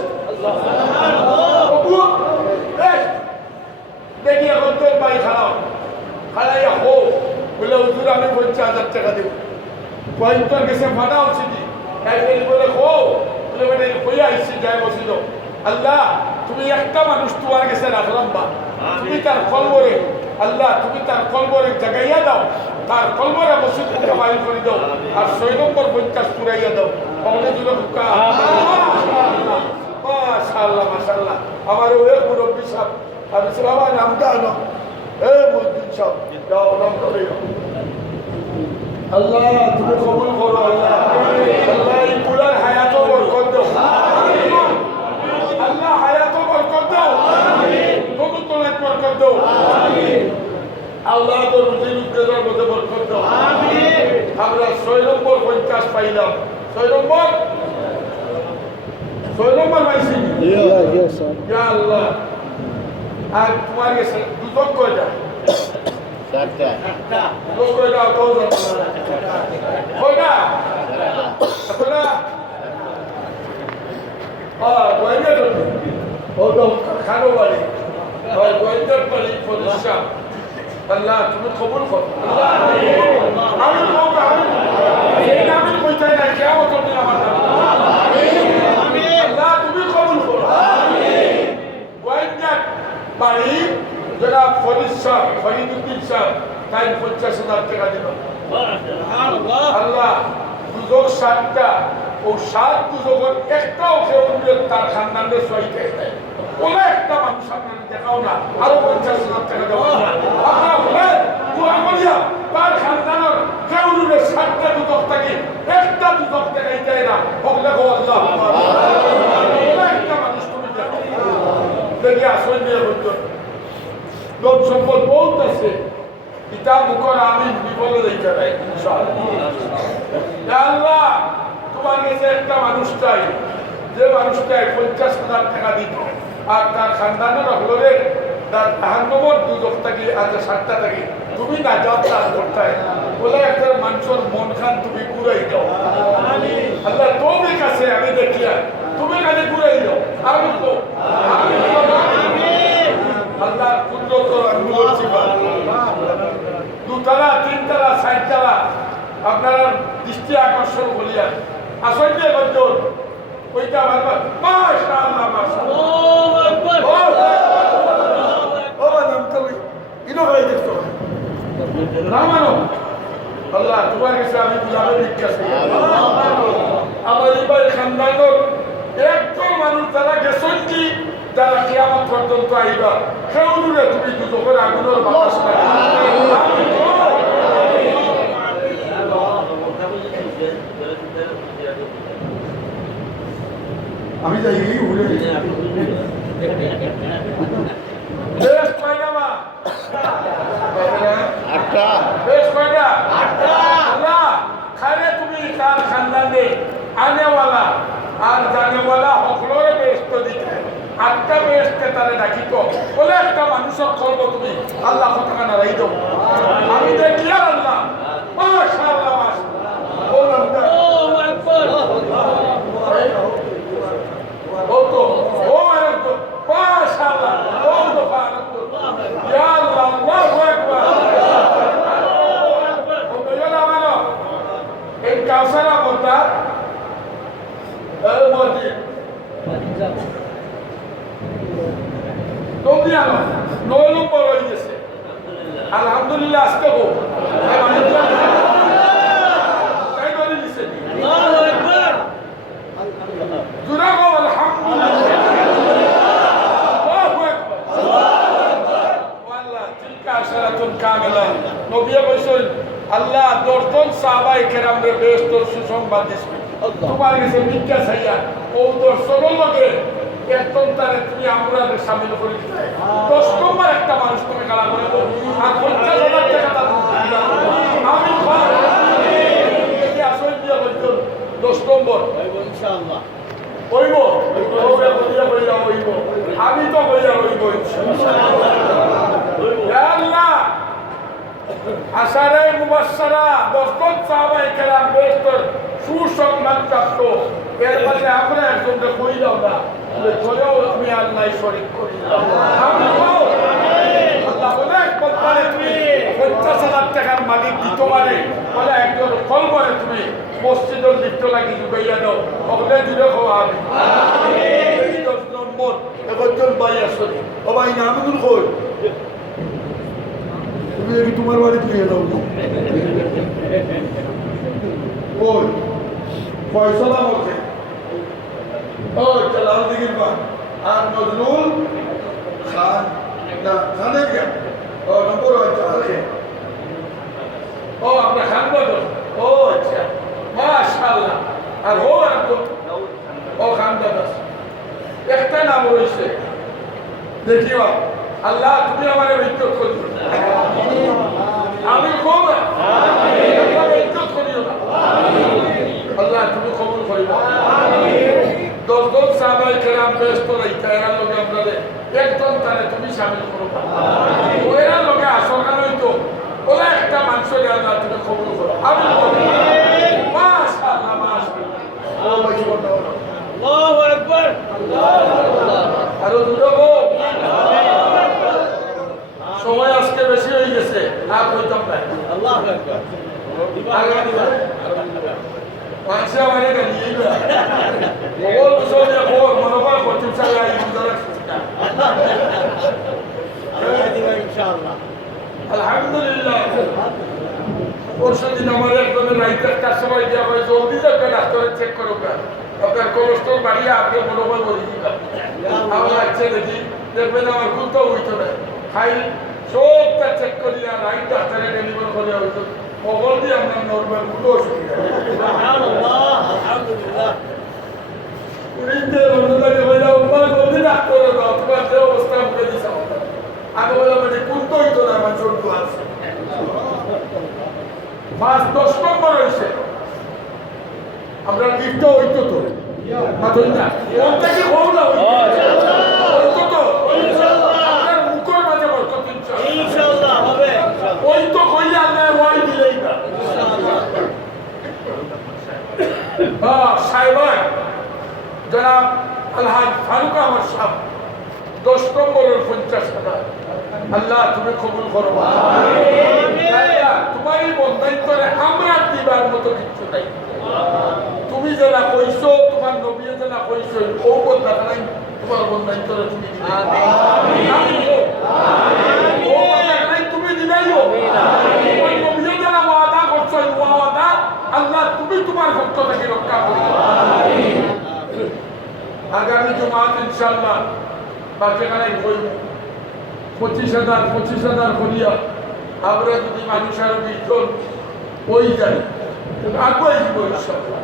দেখি এখন তোর ভাই খারাপ খারাইয়া হো বলে হুজুর আমি 50,000 টাকা দেব পয়েন্টার গেছে ফাটা হচ্ছে কি বলে হো বলে মানে হইয়া আসছি যাই বসিল আল্লাহ তুমি একটা মানুষ তোমার কাছে রাখলাম বা তুমি তার কলবরে আল্লাহ তুমি তার কলবরে জাগাইয়া দাও, তার কলবরে মসজিদ কামাই করে দাও আর 6 নম্বর 50 পুরাইয়া দাও। মাশাআল্লাহ মাশাআল্লাহ আমার ওই মুরব্বী সাহেব আমি আমার নামটা আনো মসজিদ সাহেব যাও নাম করে আল্লাহ তুমি কবুল করো আল্লাহ আল্লাহ এই পুরার হায়াত বরকত দাও আল্লাহ হায়াত বরকত দাও কবুল তোলাত বরকত দাও আল্লাহ তো রুজি রুজির মধ্যে বরকত দাও আমরা 6 নম্বর 50 পাইলাম 6 নম্বর পাইছি ইয়া আল্লাহ আর তোমার কাছে দুটো কয়টা 4টা লোক কয়টা তো কয়টা কয়টা গোয়েন্দা ও তো খানো বাড়ি গোয়েন্দার বাড়ি ফরিদশাহ আল্লাহ তুমি কবুল করো আমি কইতাই না কেউ করবে আমার আল্লাহ তুমি কবুল করো গোয়েন্দার বাড়ি যারা ফরিদশাহ ফরিদুদ্দিন সাহেব তাই 50,000 টাকা দিল আল্লাহ দুজক 7টা ও 7 দুজকের একটাও কেউ তার খানদানের সহিত কোনো একটা মানুষ আপনার দেখাও না আরো 50,000 টাকা দেওয়া আপনার বলেন দোয়া করিয়া তার খানদানের কেউ 7টা দুজক থাকে একটা দুজক দেখাইতে না বললে গো আল্লাহ একটা মানুষ তুমি দেখো দেখে আসল নিয়ে বলতো লোক সম্পদ বহুত আছে কিতাব মুখর আমি বিপদে দিতে পাই ইনশাআল্লাহ আল্লাহ তোমার কাছে একটা মানুষ চাই যে মানুষটাই 50,000 টাকা দিত আর তার খানদানের হলরে তার 5 নম্বর দুজক থাকি আর 7টা থাকি তুমি না যাও তার করতে বলে একটা মানুষের মন খান তুমি ঘুরাই দাও আল্লাহ তোমার কাছে আমি দেখিয়া তুমি কাছে ঘুরাই দাও আমি তো আল্লাহ কুদরত আঙ্গুলের সিফাত 2তলা 3তলা 4তলা আপনারা দৃষ্টি আকর্ষণ করিয়া আসল যে বন্ধুর ওইটা ভাববা মাশাআল্লাহ মাশাআল্লাহ আল্লাহু আকবার ও নাম তো ইনো ভাই দেখতো না মানো আল্লাহ তোমার কাছে আমি গুলামের ভিক্ষা চাই আমার এবার খানদানোর একজন মানুষ যারা গেছেন কি যারা কিয়ামত পর্যন্ত আইবা সেউরে তুমি দুজকের আগুনের বাতাস আমি যাই উড়ে বেশ কয়টা মা আটটা বেশ কয়টা আল্লাহ খারে তুমি তার খানদানে আনেওয়ালা আর জানেওয়ালা সকলরে বেস্ত দিতে আটটা বেস্টকে তারা ডাকিত বলে একটা মানুষের করব তুমি আল্লাহ কথা নারাই দাও আমি দেখি আর আল্লাহ মাশাআল্লাহ মাশাআল্লাহ বললাম না বলতো ও আরেকটু মাশাআল্লাহ বলতো আরেকটু ইয়া আল্লাহ আল্লাহু আকবার বলতো না এই কাউসারা বলতা এই মসজিদ তুমি আনো 9 নম্বর হয়ে গেছে আলহামদুলিল্লাহ আজকে গো তাই বলে দিছে আল্লাহু আকবার জুরা গো আলহামদুলিল্লাহ আল্লাহু আকবার ওয়াল্লাহ তিলকা আশরাতুন কামিলা নবী কইছেন আল্লাহ 10 জন সাহাবায়ে কেরামের বেহেশত সুসংবাদ দিছেন তোমার কাছে ভিক্ষা চাইয়া ও 10 জনের লগে একদম তারে তুমি আমরাদের সামিল করে দিতে 10 নম্বর একটা মানুষ তুমি গালা করে দাও আর 50,000 টাকা আমি এই আসল দিয়া বলতো 10 নম্বর হইব ইনশাআল্লাহ হইব ওরে বলিয়া বলিয়া হইব আমি তো বলিয়া হইব ইনশাআল্লাহ ইয়া আল্লাহ আশারে মুবাশশারা 10 জন সাহাবায়ে কেরাম বেহেশতের সুসংবাদ প্রাপ্ত এর মাঝে আমরা একজনকে কই দাও না চলেও তুমি আল্লাহ শরীক করি আমি আল্লাহ বলে বলতে তুমি 50,000 টাকার মালিক দিত পারে বলে একজন কল করে তুমি মসজিদের লিফট লাগি জুগাইয়া দাও ওখানে জুড়ে খাওয়া আমি এই 10 নম্বর একজন ভাই আসলে ও ভাই নামুল কই তুমি কি তোমার বাড়ি দিয়ে দাও কই ফয়সালা বলছে ও চালাল দিগির বা আর নজরুল খান না খানে গিয়া ও নম্বর হচ্ছে আরে ও আপনার খান বদল ও আচ্ছা মাশাআল্লাহ আর ও একদম ও খান দাদা একটা নাম রয়েছে দেখিও আল্লাহ তুমি আমার ইজ্জত করিও আমি কম আল্লাহ ইজ্জত করিও না আল্লাহ তুমি কবুল করিও 10 জন সাহাবায়ে কেরাম বেহেশত রাইতা এর লগে আপনাদের একজন তারে তুমি শামিল করো ও এর লগে আসরকান হইতো ওলা একটা মানুষের আল্লাহ তুমি কবুল করো আমি মাশাআল্লাহ মাশাআল্লাহ ও ভাই আল্লাহু আকবার আর দুটো সময় আজকে বেশি হয়ে গেছে আর কইতাম না আল্লাহু আকবার পাঁচশো মানে গালিয়ে ও বুঝলে ও মনোবল করতে চাই ইনশাআল্লাহ ইনশাআল্লাহ আলহামদুলিল্লাহ পরশুদিন আমার একজনের রাইতের কাজ সময় দেওয়া হয় জলদি যাবে ডাক্তারে চেক করো আপনার কোলেস্ট্রল বাড়িয়ে আপনি মনোবল বলে দিলাম আমার লাগছে দেখি দেখবেন আমার খুলতে হইতো না খাই সবটা চেক করিয়া রাইট ডাক্তারে ডেলিভার করিয়া হইতো মোবাইল দিয়ে আমরা নর্মাল কোনো অসুবিধা আলহামদুলিল্লাহ পুলিশে অন্যদাকে বলে উম্মার জলদি ডাক্তার দাও তোমার যে অবস্থা মুখে দিছে আগে বলে মানে কোনটা হইতো না আমার চোখ আছে 5-10 নম্বর হয়েছে আমরা গিফটও হইতো তো মাথই না কোনটা কি হোক না হইতো তো আপনার মুখের মাঝে বরকত ইনশাআল্লাহ হবে ওই তো কইলে আল্লাহ ওয়াই দিলেই না সাহেবান জনাব আলহাজ ফারুক আহমদ সাহেব 10 নম্বরের 50,000 আল্লাহ তুমি কবুল করো তোমার এই বন্ধান্তরে আমরা দিবার মতো কিছু নাই তুমি যেটা কইছো তোমার নবী যেটা কইছো ও বন্ধা নাই তোমার বন্ধান্তরে তুমি দিবে তুমি দিবাইও তোমার পক্ষ থেকে রক্ষা করবে। আগামী জুমাত ইনশাআল্লাহ বাচ্চাখানায় বই 25,000 করিয়া আমরা যদি মানুষ আরো 20 জন ওই যাই আগুয়াই দিব ইনশাআল্লাহ,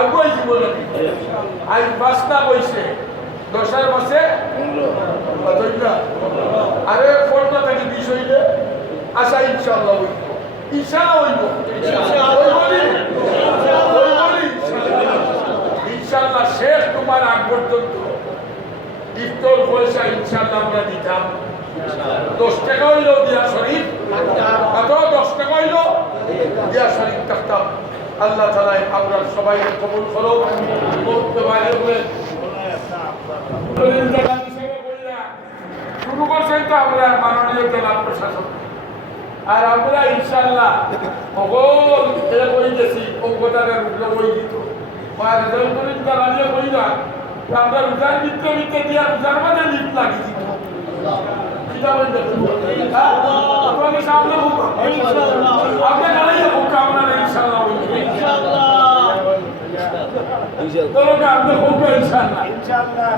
আগুয়াই দিব নাকি আজ 5টা বইছে 10 মাসে আরে 15 থেকে 20 হইলে আশা ইনশাআল্লাহ হইব, ইনশাআল্লাহ হইব, ইনশাআল্লাহ শেষ তোমার আগ পর্যন্ত ইফতার পয়সা ইনশাআল্লাহ আমরা দিতাম। 10 টাকা হইলেও দিয়া শরীফ, কত 10 টাকা হইলেও দিয়া শরীফ থাকতাম। আল্লাহ তাআলা আমরা সবাই কবুল করো। করতে পারে বলে শুরু করছেন তো আমরা মাননীয় জেলা প্রশাসন, আর আমরা ইনশাআল্লাহ সকল এ বই গেছি কলকাতার রুগলো বই দিত আর রেজাল্ট করে জানালে বই না আমরা রোজার ভিতরে দিয়া রোজার মাঝে লিপ লাগি দিত আপনাকে সামনে হোক আপনি দাঁড়িয়ে হোক আমরা ইনশাআল্লাহ ইনশাআল্লাহ আপনি হোক ইনশাআল্লাহ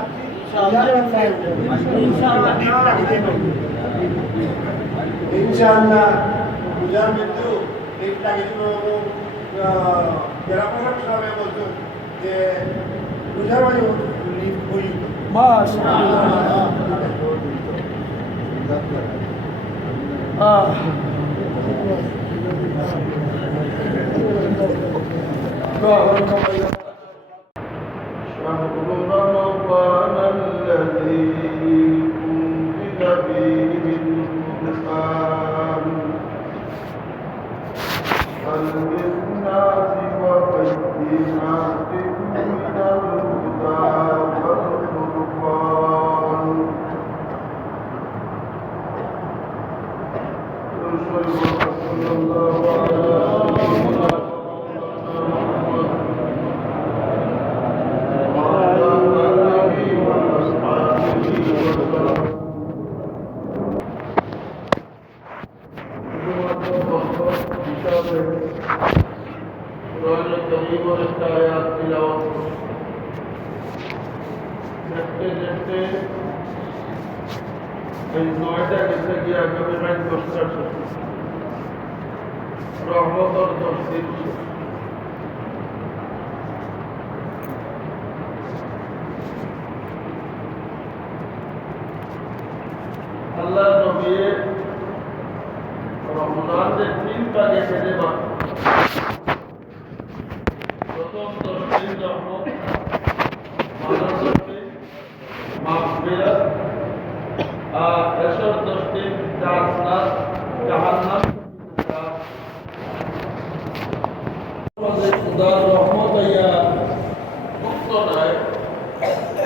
ইনশাআল্লাহ পূজার মৃত্যু ঠিক লাগিয়েছিল জেলা প্রশাসন সাহেব বলতো যে পূজার মাঝে বই شهر رمضان الذي أنزل فيه القرآن هدى للناس وبينات من الهدى والفرقان صلى الله عليه وسلم রহমতের তফসির আল্লাহ নবী রমজানের 3 ভাগে ফেলে প্রথম 10 দিন রহমত মানবকে মাগফিরাত আর এসর 10 দিন জান্নাত জাহান্নাম খুদার রহমত আইয়া মুক্ত নয়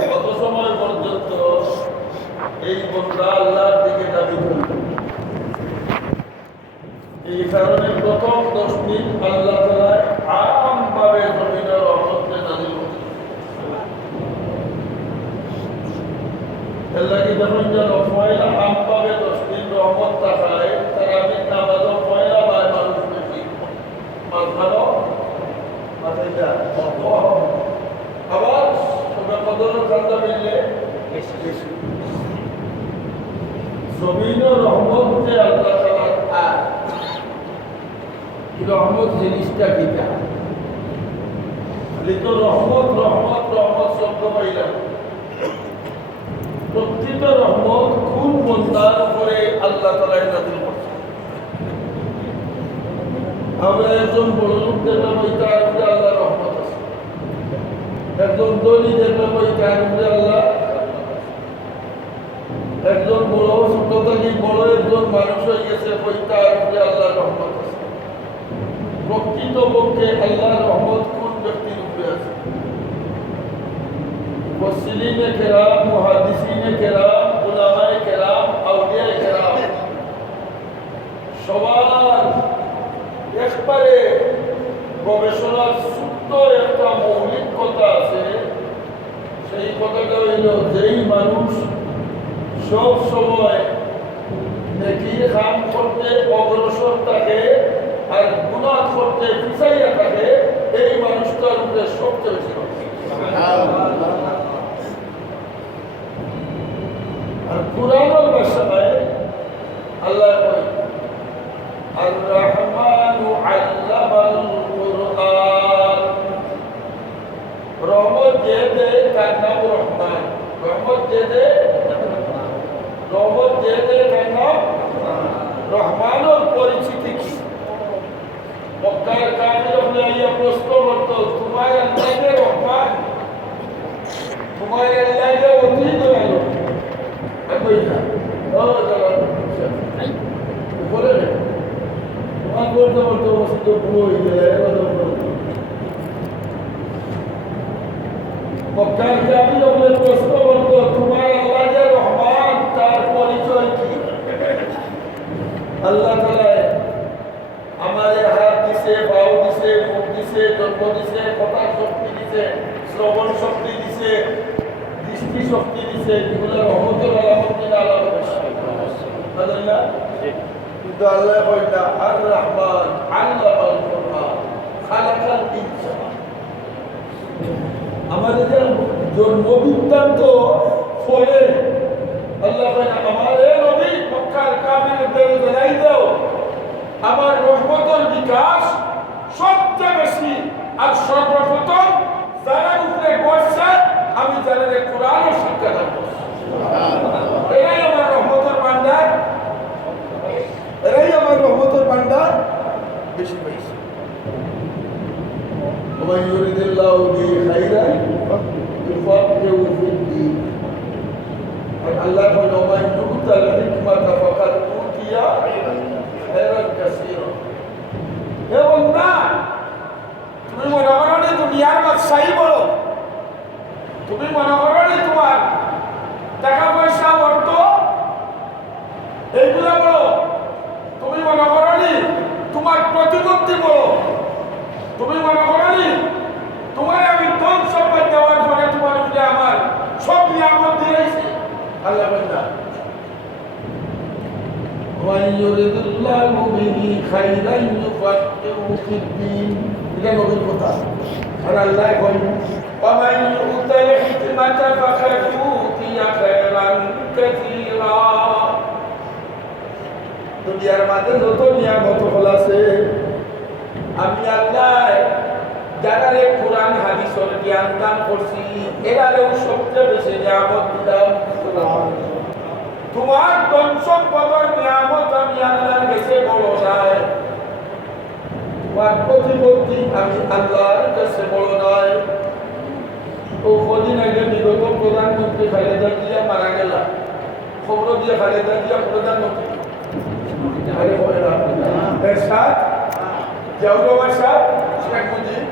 কত সময় পর্যন্ত এই বন্দা আল্লাহর দিকে দাবি করবে। এই কারণে প্রথম 10 দিন আল্লাহ তাআলা আমভাবে জমিনের রহমতে নাযিল করছেন। আল্লাহ কি যখন পয়লা আমভাবে 10 দিন রহমত থাকায় তারাবির নামাজও পয়লা বায় মানুষ বেশি মাঝখানো মাথাইটা আবার সবে কদরের খান্দা মিললে বেশি বেশি জমিনের রহমত যে আল্লাহ তাআলার আর রহমত জিনিসটা কিটা খালি তো রহমত রহমত রহমত শব্দ পাইলাম। প্রকৃত রহমত কোন বন্দার উপরে আল্লাহ তাআলা নাযিল করছেন। আমরা একজন বড় লোক দেখলাম ওই তার উপরে আল্লাহ রহমত আছে, একজন ধনী দেখলাম ওই তার উপরে আল্লাহ, একজন বড় ছোট থেকে বড় একজন মানুষ হয়ে গেছে ওই তার উপরে আল্লাহ রহমত আছে। প্রকৃত পক্ষে আল্লাহ রহমত কোন ব্যক্তির উপরে আছে? মুফাসসিরিনে কেরাম, মুহাদ্দিসিনে কেরাম, উলামায়ে কেরাম, আউলিয়ায়ে কেরাম সবার একবারে গবেষণার ছোট্ট একটা মৌলিক কথা আছে। সেই কথাটা হইল যেই মানুষ সব সময় নেকির কাম করতে অগ্রসর থাকে আর গুনাহ করতে পিছাইয়া থাকে, রহমতের সবচেয়ে বেশি রহমত। আর কুরআনের ভাষায় আল্লাহ কয় আর রহমানু আল্লামাল কুরআন। রহমত যে দে তার নাম রহমান। রহমত যে দে তার নাম রহমানের পরিচিতি কি? মক্কার কাফির হলে আইয়া প্রশ্ন করতো, তোমার আল্লাহকে রহমান, তোমার আল্লাহকে অতি দয়ালু। বই না বলে তোমার বলতে বলতে বসত বই মক্কার কাফির হলে প্রশ্ন করতো, তোমার আল্লাহকে রহমান, তার পরিচয় কি? আল্লাহ তাআলা আমাদের হাত দিছে, পাও দিছে, মুখ দিছে, জন্ম দিছে, কথা শক্তি দিছে, শ্রবণ শক্তি দিছে, দৃষ্টি শক্তি দিছে। এগুলো রহমতের আলামত কিনা আলামত? আল্লাহ কিন্তু আল্লাহ কইলা আর রহমান আল্লামাল কুরআন খালাকাল ইনসান। আমাদের জন্ম বৃত্তান্ত ফলে আল্লাহ কইলা আমার এ নবী মক্কার কাফিরদের জানাই দাও আমার রহমতের বিকাশ সবচেয়ে বেশি আর সর্বপ্রথম যারা উপরে করছে আমি যাদের কোরআনের শিক্ষা দান করছি, এরাই আমার রহমতের ভান্ডার, এরাই আমার রহমতের ভান্ডার বেশি বেশি। ومن يريد الله به خيرا يفقهه في الدين। الله قال ومن يؤت الحكمة فقد أوتي خيرا كثيرا। এবং না তুমি মনে করো নি দুনিয়ার বাদশাহী বলো, তুমি মনে করো নি তোমার টাকা পয়সা অর্থ এইগুলা বলো, তুমি মনে করো নি তোমার প্রতিপত্তি বলো, তুমি মনে করো নি তোমার আমি ধন সম্পদ দেওয়ার পরে তোমার উপরে আমার সব নিয়ামত দিয়েছি। আল্লাহ বলেন ومن يرد الله به خيرا يفقهه في الدين। এটা নবীর কথা। আর আল্লাহ বলেন ومن يؤت الحكمة فقد أوتي خيرا كثيرا। দুনিয়ার মাঝে যত নিয়ামত আছে আমি আল্লাহ যারা কোরআন হাদিসের জ্ঞান দান করছি এরাও সবচেয়ে বেশি নিয়ামত দিলাম। তোমার ধন সম্পদের নিয়ামত আমি আল্লাহর কাছে বড় নয়, তোমার প্রতিপত্তি আমি আল্লাহর কাছে বড় নয়। ও কদিন আগে বিগত প্রধানমন্ত্রী খালেদা জিয়া মারা গেল, খবর দিয়ে খালেদা জিয়া প্রধানমন্ত্রী এরশাদ, জিয়াউর রহমান সাহেব, শেখ মুজিব,